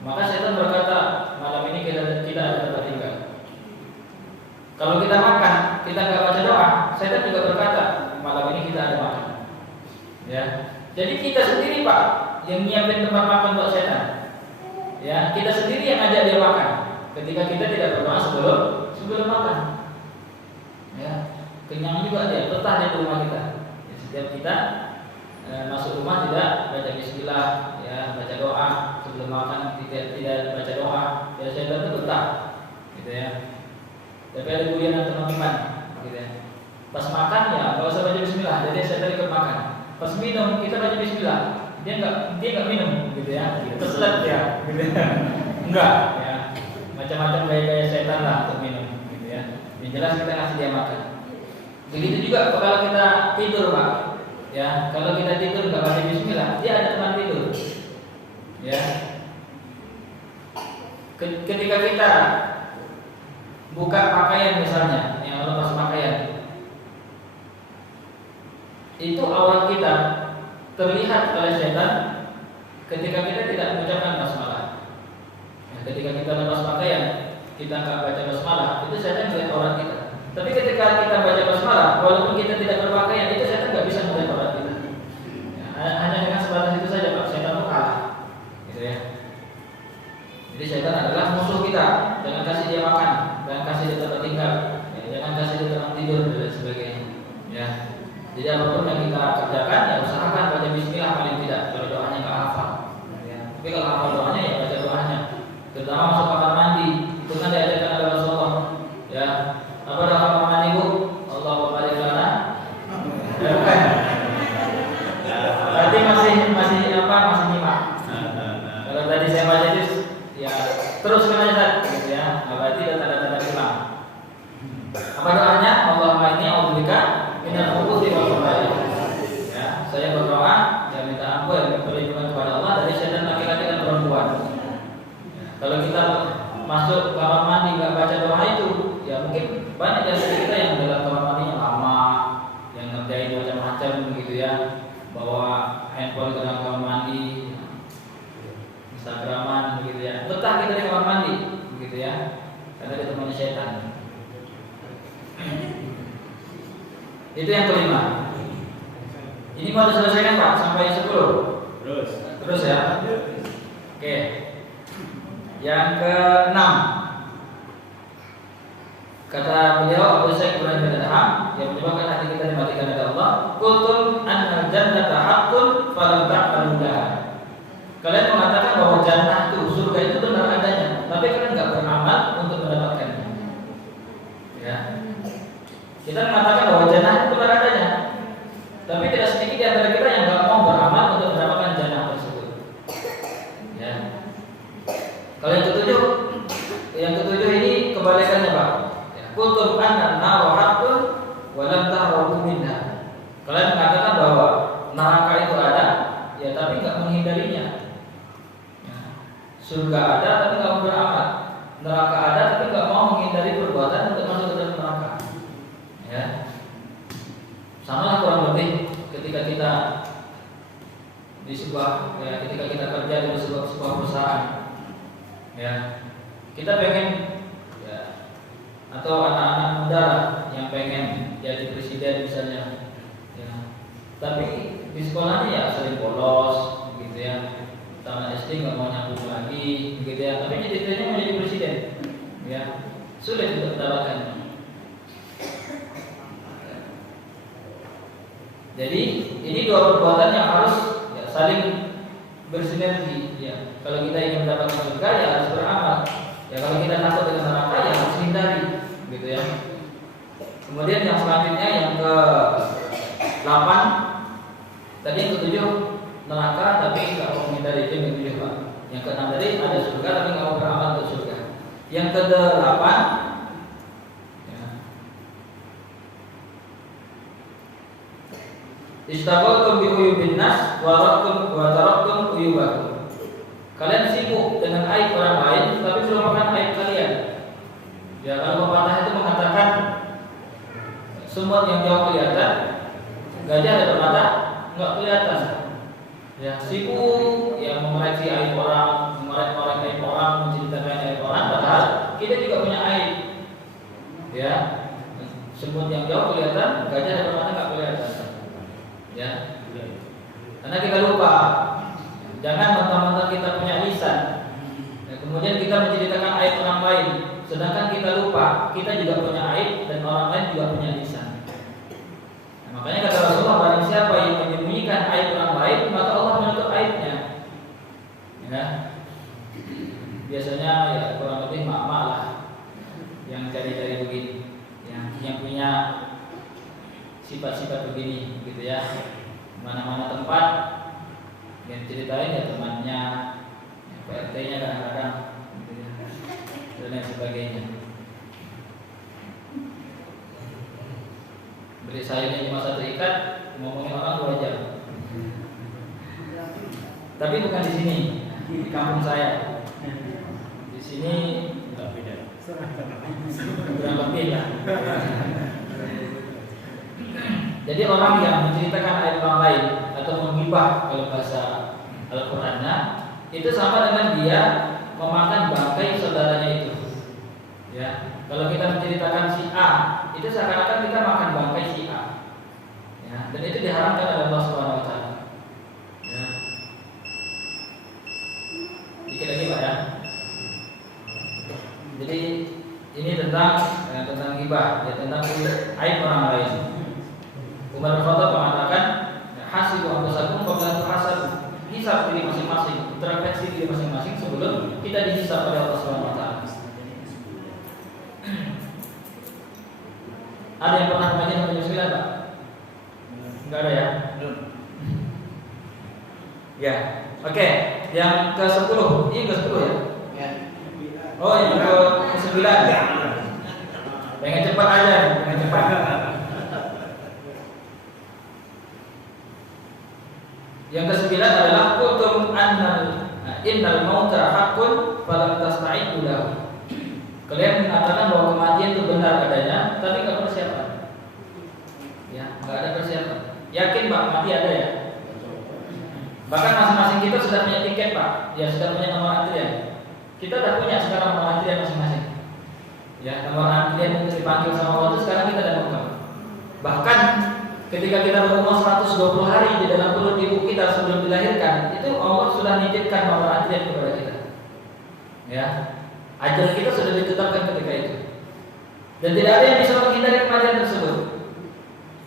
maka setan berkata, malam ini kita tidak ada tempat tinggal. Kalau kita makan, kita nggak baca doa, setan juga berkata, malam ini kita ada makan. Ya, jadi kita sendiri Pak yang nyiapin tempat makan buat setan. Ya, kita sendiri yang ajak dia makan. Ketika kita tidak berdoa sebelum makan. Ya, kenyang juga dia, betah di rumah kita. Ya, setiap kita masuk rumah tidak baca bismillah, ya baca doa sebelum makan, tidak baca doa, ya setan itu betah, gitu ya. Tapi ada guyonan teman-teman, gitu ya. Pas makan ya nggak usah baca bismillah, jadi setan ikut makan. Pas minum kita baca bismillah, dia nggak minum, gitu ya. Terselat ya, gitu ya. Enggak, ya. macam-macam gaya-gaya setan lah untuk minum, gitu ya. Yang jelas kita kasih dia makan. Begitu juga kalau kita tidur Pak, ya kalau kita tidur nggak baca Bismillah, dia ada teman tidur, ya. Ketika kita buka pakaian misalnya, yang lepas pakaian, itu awal kita terlihat oleh setan ketika kita tidak mengucapkan basmalah. Ya, ketika kita lepas pakaian, kita nggak baca basmalah, itu setan melihat aurat kita. Tapi ketika kita baca basmalah, walaupun kita tidak berpakaian, itu setan nggak bisa melihat aurat kita. Ya, hanya dengan sebatas itu saja Pak, setan itu kalah, gitu ya. Jadi setan adalah musuh kita. Jangan kasih dia makan, jangan kasih dia tempat tinggal, ya, jangan kasih dia tempat tidur dan sebagainya. Ya. Jadi apapun yang kita kerjakan, ya usahakan baca Bismillah paling tidak. Kalau doanya nggak hafal, ya. Tapi kalau hafal doanya ya baca doanya. Terutama masuk kamar mandi, itu kan diajarkan oleh Rasulullah. Ya, apa doa kamar mandi Bu? Allahumma barik lana. Ya bukan. Berarti masih nyimak. Kalau tadi saya baca itu, ya teruskan aja gitu ya. Berarti ada tanda-tanda hilang. Apa doanya? Allahumma inni a'udzubika minal khubuthi wal khaba'ith. Ya, saya berdoa dan minta ampun dan perlindungan kepada Allah dari setan laki-laki dan perempuan. Ya, kalau kita masuk kamar mandi nggak baca doa itu, ya mungkin banyak dari kita yang dalam kamar mandinya lama, yang ngerjain macam-macam begitu ya, bawa handphone ke dalam kamar mandi, Instagraman begitu ya. Betah kita di kamar mandi begitu ya. Karena dia temannya setan. Itu yang kelima. Ini mau diselesaikan Pak sampai 10. Terus ya. Oke. Yang ke-6. Kata beliau Abu Sa'id Ibrahim bin Adham yang menyebabkan hati kita dimatikan oleh Allah, "Qultum annal jannata haqqun falam ta'lamuha." Kalian mengatakan bahwa jannah itu, surga itu benar adanya, tapi kalian nggak beramal untuk mendapatkannya. Ya. Kita mengatakan bahwa jannah itu benar adanya, tapi tidak sedikit di antara kita yang nggak mau beramal untuk mendapatkan jannah tersebut. Ya. Kalau yang ketujuh ini kebalikannya Pak. Qultum anna an-nara haqqun wa lam tahrabu minha. Kalian mengatakan bahwa neraka itu ada, ya tapi nggak menghindarinya. Surga ada tapi nggak mau beramal, neraka ada tapi nggak mau menghindari perbuatan untuk masuk ke dalam neraka. Ya, sama lah kurang lebih ketika kita di sebuah, ya, ketika kita kerja di sebuah perusahaan, ya, kita pengen, ya, atau anak-anak muda yang pengen jadi presiden misalnya, ya, tapi di sekolahnya ya sering bolos, gitu ya. Taman SD nggak mau nyambung lagi, begitu ya. Tapi cita-citanya mau jadi presiden, ya sulit untuk mendapatkan. Jadi ini dua perbuatan yang harus, ya, saling bersinergi. Ya, kalau kita ingin mendapatkan surga ya harus beramal. Ya kalau kita takut dengan neraka ya harus hindari, gitu ya. Kemudian yang selanjutnya yang ke-8, tadi yang ke-7 neraka tapi nggak mau menghindari, itu yang ke-7 Pak. Yang ke-6 tadi ada surga tapi nggak mau beramal untuk surga. Yang ke-8, ya, istaghaltum bi uyubin nas wa taraktum uyubakum. Kalian sibuk dengan aib orang lain tapi melupakan aib kalian. Ya kalau pepatah itu mengatakan semut yang jauh kelihatan, gajah ada mata nggak kelihatan. Ya sibuk yang mengoreksi aib orang, mengorek aib orang, menceritakan aib orang, padahal kita juga punya aib. Ya, semut yang jauh kelihatan, gajah ada mata nggak kelihatan. Ya, karena kita lupa. Jangan mentang-mentang kita punya lisan, ya, kemudian kita menceritakan aib orang lain, sedangkan kita lupa kita juga punya aib dan orang lain juga punya lisan. Makanya kata Rasulullah, barang siapa yang menyembunyikan aib orang lain, maka Allah menutup aibnya. Ya. Biasanya ya kurang lebih mak-mak lah yang cari-cari begini, yang punya sifat-sifat begini, gitu ya. Mana-mana tempat yang ceritain ya temannya, ya, PRT-nya kadang-kadang, gitu ya. Dan lain sebagainya. Beli sayurnya cuma 1 ikat, ngomongin orang 2 jam. Tapi bukan di sini, di kampung saya. Di sini kurang lebih lah. Jadi orang yang menceritakan aib orang lain atau menghibah kalau bahasa Al-Qur'annya itu sama dengan dia memakan bangkai saudaranya itu. Ya, kalau kita menceritakan si A, itu seakan-akan kita makan bangkai si A. Ya, dan itu diharamkan oleh Allah Subhanahu wa taala. Ya. Dikit lagi Pak ya. Jadi ini tentang ghibah, ya tentang aib orang lain. Umar bin Khattab mengatakan, hasibu anfusakum qabla tuhasabu. Hisab diri masing-masing, introspeksi diri masing-masing sebelum kita dihisab oleh Allah Subhanahu wa taala. Ada yang pernah baca nomor 9, Pak? Enggak ada ya? Ya. Oke, yang ke-10. Ini ke-10 ya? Oh, yang ke-9. Pengen cepat aja, pengen cepat. Yang ke-9 adalah qultum innal mauta haqqun falam tasta'iddu lahu. Kalian mengatakan bahwa kematian itu benar adanya, tapi enggak persiapan. Ya, enggak ada persiapan. Yakin Pak, mati ada ya? Bahkan masing-masing kita sudah punya tiket Pak, ya sudah punya nomor antrian. Kita sudah punya sekarang nomor antrian masing-masing. Ya, nomor antrian untuk dipanggil sama Allah itu sekarang kita dapatkan. Bahkan ketika kita berumur 120 hari di dalam perut ibu kita sebelum dilahirkan, itu Allah sudah nitipkan nomor antrian kepada kita. Ya, ajal kita sudah ditetapkan ketika itu. Dan tidak ada yang bisa menghindari kematian tersebut.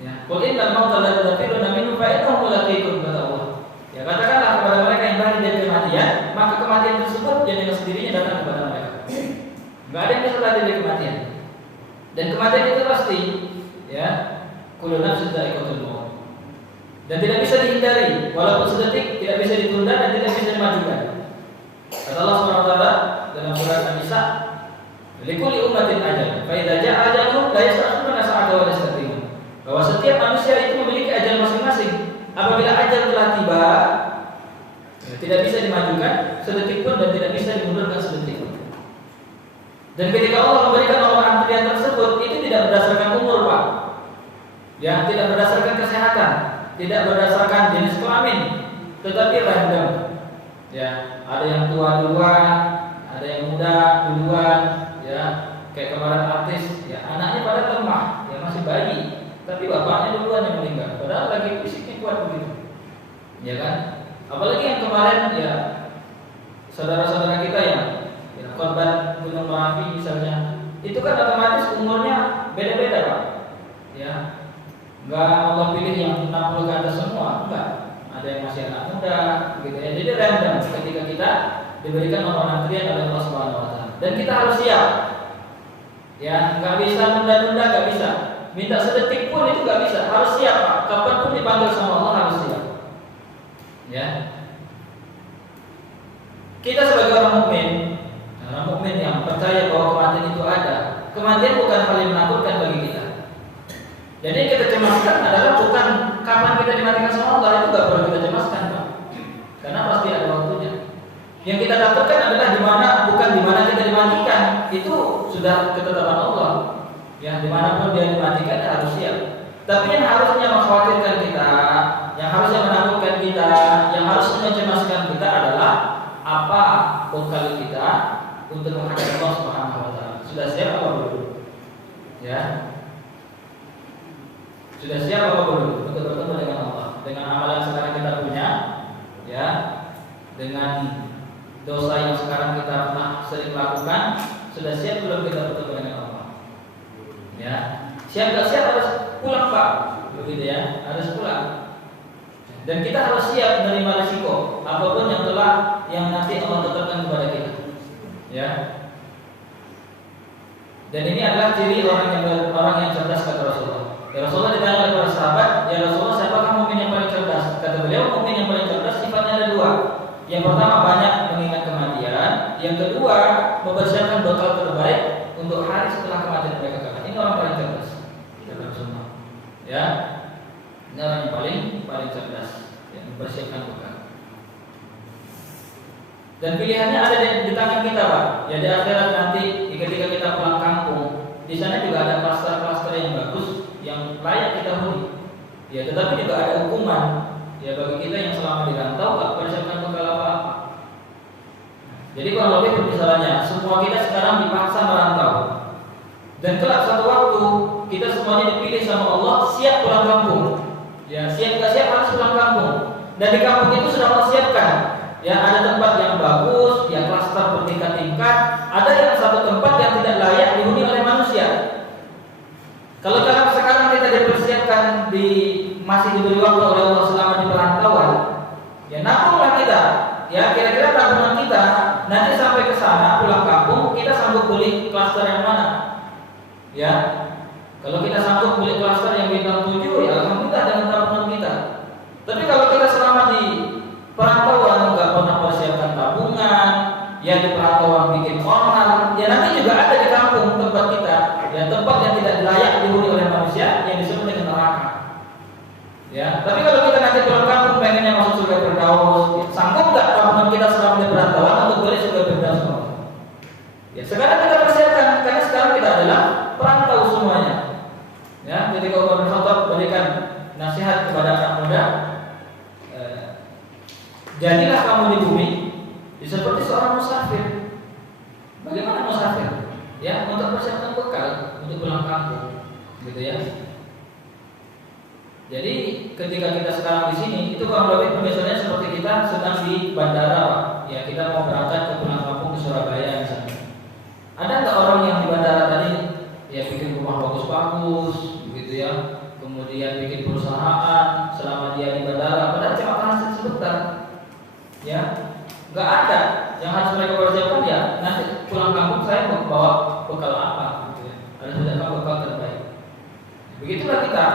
Ya, qul innal mauta la tadfiruna minhu fa innahu mulaqikum kata Allah. Ya, katakanlah kepada mereka yang lari dari kematian, maka kematian tersebut dengan sendirinya datang kepada mereka. Enggak ada yang bisa lari dari kematian. Dan kematian itu pasti, ya. Kullu nafsin dha'iqatul maut. Dan tidak bisa dihindari, walaupun sedetik tidak bisa ditunda dan tidak bisa dimajukan. Kata Allah Subhanahu wa taala dalam surat An-Nisa, "Likulli ummatin ajal, fa idza ja'a ajaluhum la yasta'khiruna sa'atan wa la yastaqdimun." Bahwa setiap manusia itu memiliki ajal masing-masing. Apabila ajal telah tiba, ya, tidak bisa dimajukan sedetik pun dan tidak bisa dimundurkan sedetik pun. Dan ketika Allah memberikan nomor antrian tersebut, itu tidak berdasarkan umur, Pak. Ya, tidak berdasarkan kesehatan, tidak berdasarkan jenis kelamin, tetapi random. Ya, ada yang tua duluan, ada yang muda duluan, ya, kayak kemarin artis, ya anaknya pada lemah, ya masih bayi, tapi bapaknya duluan yang meninggal, padahal lagi fisiknya kuat begitu, ya kan? Apalagi yang kemarin, ya saudara-saudara kita yang ya, korban gunung Merapi misalnya, itu kan otomatis umurnya beda-beda Pak, ya. Enggak Allah pilih yang 60 ke atas semua, enggak. Ada yang masih anak muda, gitu ya. Jadi random ketika kita diberikan nomor antrian oleh Allah Subhanahu wa taala. Dan kita harus siap. Ya, enggak bisa nunda-nunda, enggak bisa. Minta sedetik pun itu enggak bisa. Harus siap, Pak. Kapanpun dipanggil sama Allah harus siap. Ya. Kita sebagai orang mukmin yang percaya bahwa kematian itu ada. Kematian bukan hal yang menakutkan bagi kita. Jadi yang kita cemaskan adalah bukan kapan kita dimatikan sama Allah, itu gak perlu kita cemaskan, Pak. Karena pasti ada waktunya. Yang kita dapatkan adalah di mana, bukan di mana kita dimatikan. Itu sudah ketetapan Allah. Ya, dimanapun dia dimatikan dia harus siap. Tapi yang harusnya mengkhawatirkan kita, yang harusnya menakutkan kita, yang harusnya mencemaskan kita adalah apa bekal kita untuk menghadapi Allah Subhanahu wa taala. Sudah siap apa belum? Ya. Sudah siap apa belum untuk bertemu dengan Allah? Dengan amalan sekarang kita punya, ya, dengan dosa yang sekarang kita pernah sering lakukan, sudah siap belum kita bertemu dengan Allah? Ya, siap gak siap harus pulang Pak, begitu ya, harus pulang. Dan kita harus siap menerima risiko apapun yang nanti Allah tetapkan kepada kita, ya. Dan ini adalah ciri orang yang cerdas kata Rasulullah. Ya Rasulullah ditanya oleh para sahabat, ya Rasulullah siapakah mukmin yang paling cerdas? Kata beliau, mukmin yang paling cerdas sifatnya ada dua. Yang pertama banyak mengingat kematian, yang kedua mempersiapkan bekal terbaik untuk hari setelah kematian mereka kelak. Ini orang paling cerdas dalam sunnah. Ya, ini orang yang paling cerdas, yang mempersiapkan bekal. Dan pilihannya ada di tangan kita, Pak. Ya, di akhirat nanti ketika kita pulang kampung, di sana juga ada klaster-klaster yang bagus, yang layak kita huni. Ya, tetapi juga ada hukuman ya bagi kita yang selama di rantau tak persiapkan bekal apa-apa. Jadi kalau lebih permisalannya, semua kita sekarang dipaksa merantau. Dan kelak satu waktu kita semuanya dipilih sama Allah siap pulang kampung. Ya, siap nggak siap harus pulang kampung. Dan di kampung itu sudah Allah siapkan. Ya, ada tempat yang bagus, yang klaster bertingkat-tingkat, ada yang satu tempat yang tidak layak dihuni oleh manusia. Kalau sekarang kita dipersiapkan masih diberi waktu oleh Allah selama di perantauan, ya nabunglah kita. Ya, kira-kira tabungan kita nanti sampai ke sana pulang kampung kita sanggup beli klaster yang mana? Ya, kalau kita sanggup beli klaster yang bintang 7, ya alhamdulillah dengan tabungan kita. Tapi kalau kita selama di perantauan nggak pernah persiapkan tabungan, ya di perantauan bikin onar, ya nanti juga ada di kampung tempat kita, ya tempat yang tidak layak dihuni oleh manusia yang disebut dengan neraka. Ya, tapi kalau kita nanti pulang kampung pengennya masuk surga Firdaus, ya, sanggup nggak tabungan kita selama di perantauan untuk beli surga Firdaus? Ya, sekarang kita persiapkan karena sekarang kita adalah perantau semuanya. Ya, jadi kalau Umar bin Khattab berikan nasihat kepada anak muda, jadilah kamu di bumi seperti seorang musafir. Bagaimana musafir? Ya, untuk persiapkan bekal untuk pulang kampung, gitu ya. Jadi ketika kita sekarang di sini, itu kalau lebih misalnya seperti kita sedang di bandara, Pak. Ya, kita mau berangkat ke pulang kampung ke Surabaya misalnya. Ada nggak orang yang di bandara tadi ya bikin rumah bagus-bagus, gitu ya, kemudian bikin perusahaan selama dia di bandara, padahal cuma transit sebentar. Ya, nggak ada. Yang harus mereka persiapkan ya nanti pulang kampung saya mau bawa bekal apa, gitu ya. Harus menyiapkan bekal terbaik. Begitulah kita.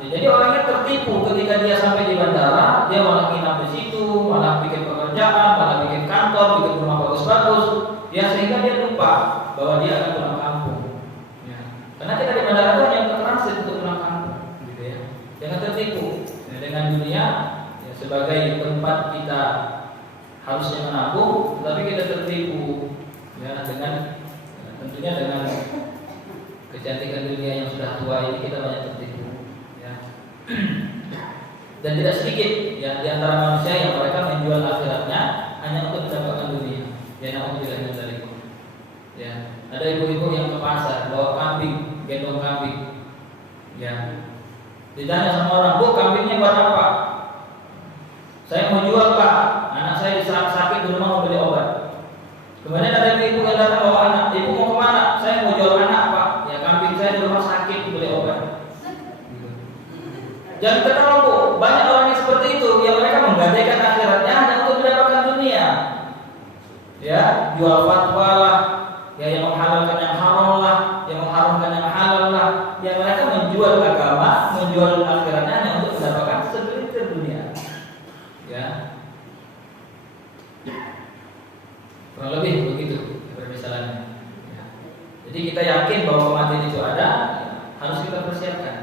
Ya, jadi orangnya tertipu ketika dia sampai di bandara, dia malah nginap di situ, malah bikin pekerjaan, malah bikin kantor, bikin rumah bagus-bagus. Ya, sehingga dia lupa bahwa dia akan pulang kampung. Ya. Karena kita di bandara itu hanya transit untuk pulang kampung, gitu ya. Jangan tertipu ya, dengan dunia ya, sebagai tempat kita harusnya menabung, tetapi kita tertipu ya dengan tentunya dengan kecantikan dunia yang sudah tua ini kita banyak tertipu ya. Dan tidak sedikit ya di antara manusia yang mereka menjual akhiratnya hanya untuk mendapatkan dunia. Ya, namun tidak dari itu. Ya, ada ibu-ibu yang ke pasar bawa kambing, gendong kambing. Ya. Ditanya sama orang, "Bu, kambingnya buat apa?" "Saya mau jual, Pak. Anak saya diserang sakit di rumah mau beli obat." Kemudian ada ibu yang datang bawa anak. "Ibu mau kemana?" "Saya mau jual anak, Pak. Ya, kambing saya di rumah sakit beli obat." Jangan terlalu, Bu. Banyak orang yang seperti itu, yang mereka menggadaikan akhiratnya hanya untuk mendapatkan dunia. Ya, jual fatwa lah, ya yang menghalalkan yang haram lah, yang mengharamkan yang halal lah. Yang mereka menjual agama, menjual akhiratnya hanya untuk mendapatkan segelintir dunia. Ya. Kurang lebih begitu permisalannya. Ya. Jadi kita yakin bahwa kematian itu ada, harus kita persiapkan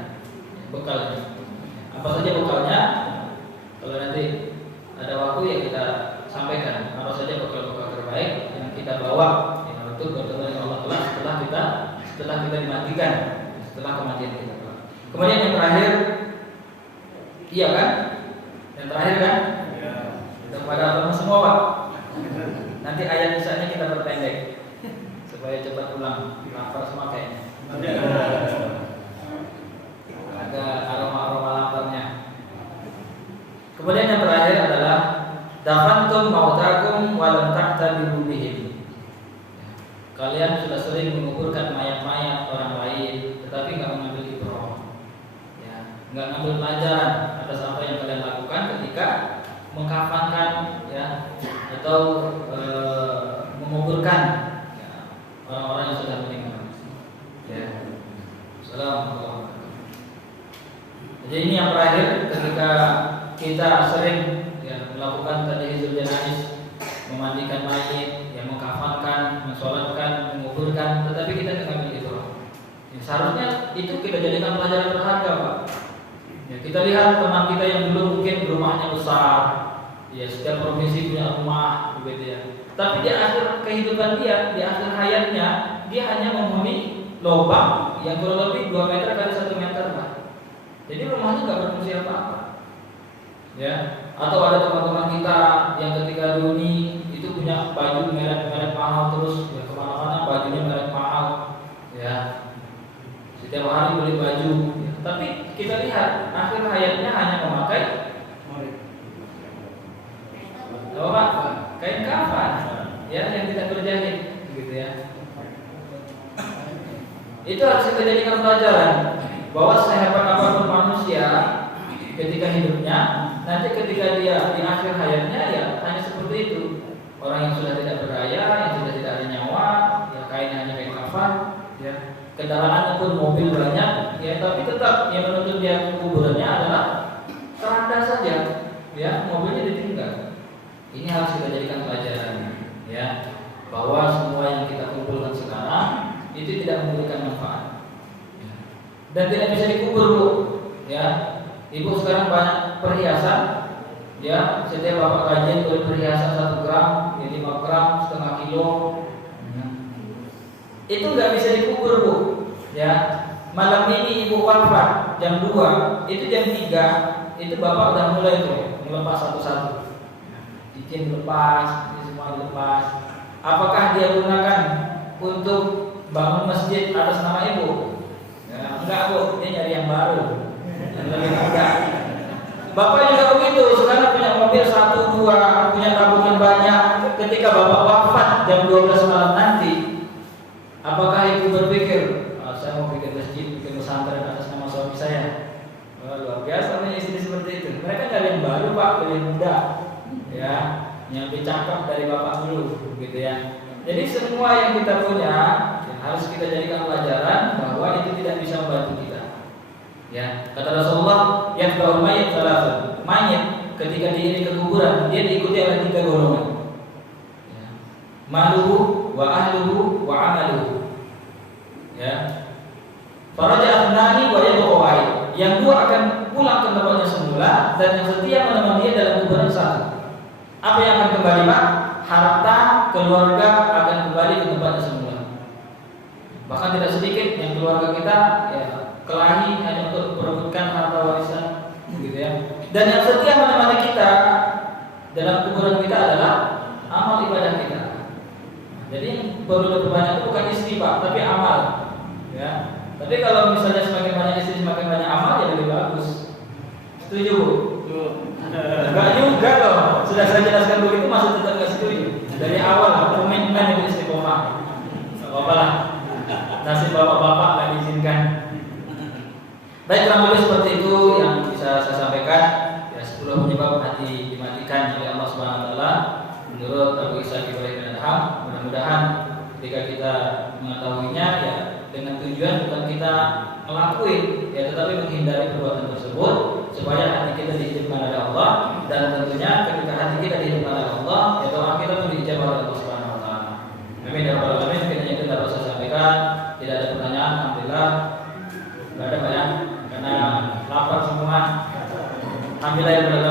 bekalnya. Apa saja bekalnya? Kalau nanti ada waktu ya kita sampaikan apa saja bekal-bekal terbaik yang kita bawa ya, untuk bertemu dengan Allah setelah kita dimatikan, setelah kematian kita. Kemudian yang terakhir, iya kan? Yang terakhir kan? Ya. Kepada teman semua, Pak. Nanti ayat misalnya kita berpendek supaya cepat pulang. Lapar semua kayaknya. Ada aroma-aroma laparnya. Kemudian yang terakhir adalah dafantum mautakum wa lam ta'tabiru bihim. Kalian sudah sering menguburkan mayat-mayat orang lain, tetapi nggak mengambil ibrah. Ya, nggak mengambil pelajaran atas apa yang kalian lakukan ketika mengkafankan ya atau menguburkan ya, orang-orang yang sudah meninggal. Ya. Assalamualaikum. Jadi ini yang terakhir ketika kita sering ya, melakukan tajhizul janaiz, memandikan mayit ya mengkafankan, mensolatkan, menguburkan, tetapi kita nggak ngambil ibrah. Ya, seharusnya itu kita jadikan pelajaran berharga, Pak. Ya, kita lihat teman kita yang dulu mungkin rumahnya besar, ya setiap provinsi punya rumah, begitu ya. Tapi di akhir kehidupan dia, di akhir hayatnya, dia hanya menghuni lubang yang kurang lebih 2 meter kali 1 meter, Pak. Jadi rumahnya nggak berfungsi apa-apa. Ya, atau ada teman-teman kita yang ketika duni itu punya baju merek-merek mahal terus, ya kemana-mana bajunya merek mahal, ya setiap hari beli baju. Ya. Tapi kita lihat akhir hayatnya hanya memakai apa Pak? Kain kafan, ya yang tidak berjahit, gitu ya. Itu harus kita jadikan pelajaran bahwa sehebat apapun manusia ketika hidupnya, nanti ketika dia di akhir hayatnya ya hanya seperti itu. Orang yang sudah tidak berdaya, yang sudah tidak ada nyawa, ya kainnya hanya kain kafan, ya kendaraan pun mobil banyak, ya tapi tetap yang menuntut dia kuburannya adalah keranda saja, ya mobilnya ditinggal. Ini harus kita jadikan pelajaran, ya bahwa semua yang kita kumpulkan sekarang itu tidak memberikan manfaat, ya. Dan tidak bisa dikubur, Bu, ya. Ibu sekarang banyak perhiasan, ya setiap bapak kajian beli perhiasan 1 gram, 5 gram, setengah kilo, itu nggak bisa dikubur, Bu, ya. Malam ini ibu wafat jam 2, itu jam 3, itu bapak udah mulai tuh melepas satu-satu, cincin dilepas, ini semua dilepas. Apakah dia gunakan untuk bangun masjid atas nama ibu? Ya, enggak, Bu, dia nyari yang baru. Lebih mudah. Bapak juga begitu, sekarang punya mobil 1, 2, punya tabungan banyak. Ketika bapak wafat jam 12 malam nanti, apakah ibu berpikir, saya mau bikin masjid, bikin pesantren atas nama suami saya? Luar biasa punya istri seperti itu. Mereka cari yang baru, Pak, lebih mudah, ya, yang lebih cakep dari bapak dulu, gitu ya. Jadi semua yang kita punya ya, harus kita jadikan pelajaran bahwa itu tidak bisa membantu kita. Ya, kata Rasulullah, yatba'ul mayyit thalathun. Mayit ketika diiring ke kuburan, dia diikuti oleh 3 golongan. Ya. Maluhu wa ahluhu wa amaluhu. Ya. Faraja athnani wa yabqawai. Yang 2 akan pulang ke tempatnya semula dan yang setia menemani dia dalam kuburan 1. Apa yang akan kembali, Pak? Harta keluarga akan kembali ke tempatnya semula. Bahkan tidak sedikit yang keluarga kita ya kelahi hanya untuk memperebutkan harta warisan, gitu ya. Dan yang setia menemani kita dalam kuburan kita adalah amal ibadah kita. Jadi yang perlu diperbanyak itu bukan istri, Pak, tapi amal, ya. Tapi kalau misalnya semakin banyak istri semakin banyak amal ya lebih bagus. Setuju, Bu? Enggak juga loh. Sudah saya jelaskan begitu masih tetap nggak setuju. Dari awal komitmen itu istiqomah. Enggak apa-apa lah. Nasib bapak-bapak nggak diizinkan. Baik, kurang lebih seperti itu yang bisa saya sampaikan. Ya, 10 penyebab hati dimatikan oleh Allah Subhanahu wa taala menurut Abu Ishaq Ibrahim bin Adham. Mudah-mudahan ketika kita mengetahuinya ya dengan tujuan bukan kita ngelakuin ya, tetapi menghindari perbuatan tersebut supaya hati kita dihidupkan oleh Allah, dan tentunya ketika hati kita dihidupkan oleh Allah ya doa kita pun diijabah oleh Allah Subhanahu wa taala. Amin ya rabbal alamin. Kiranya itu dapat saya sampaikan. Tidak ada pertanyaan, alhamdulillah. Enggak ada, Pak, ya? Karena lapar semua. Alhamdulillah.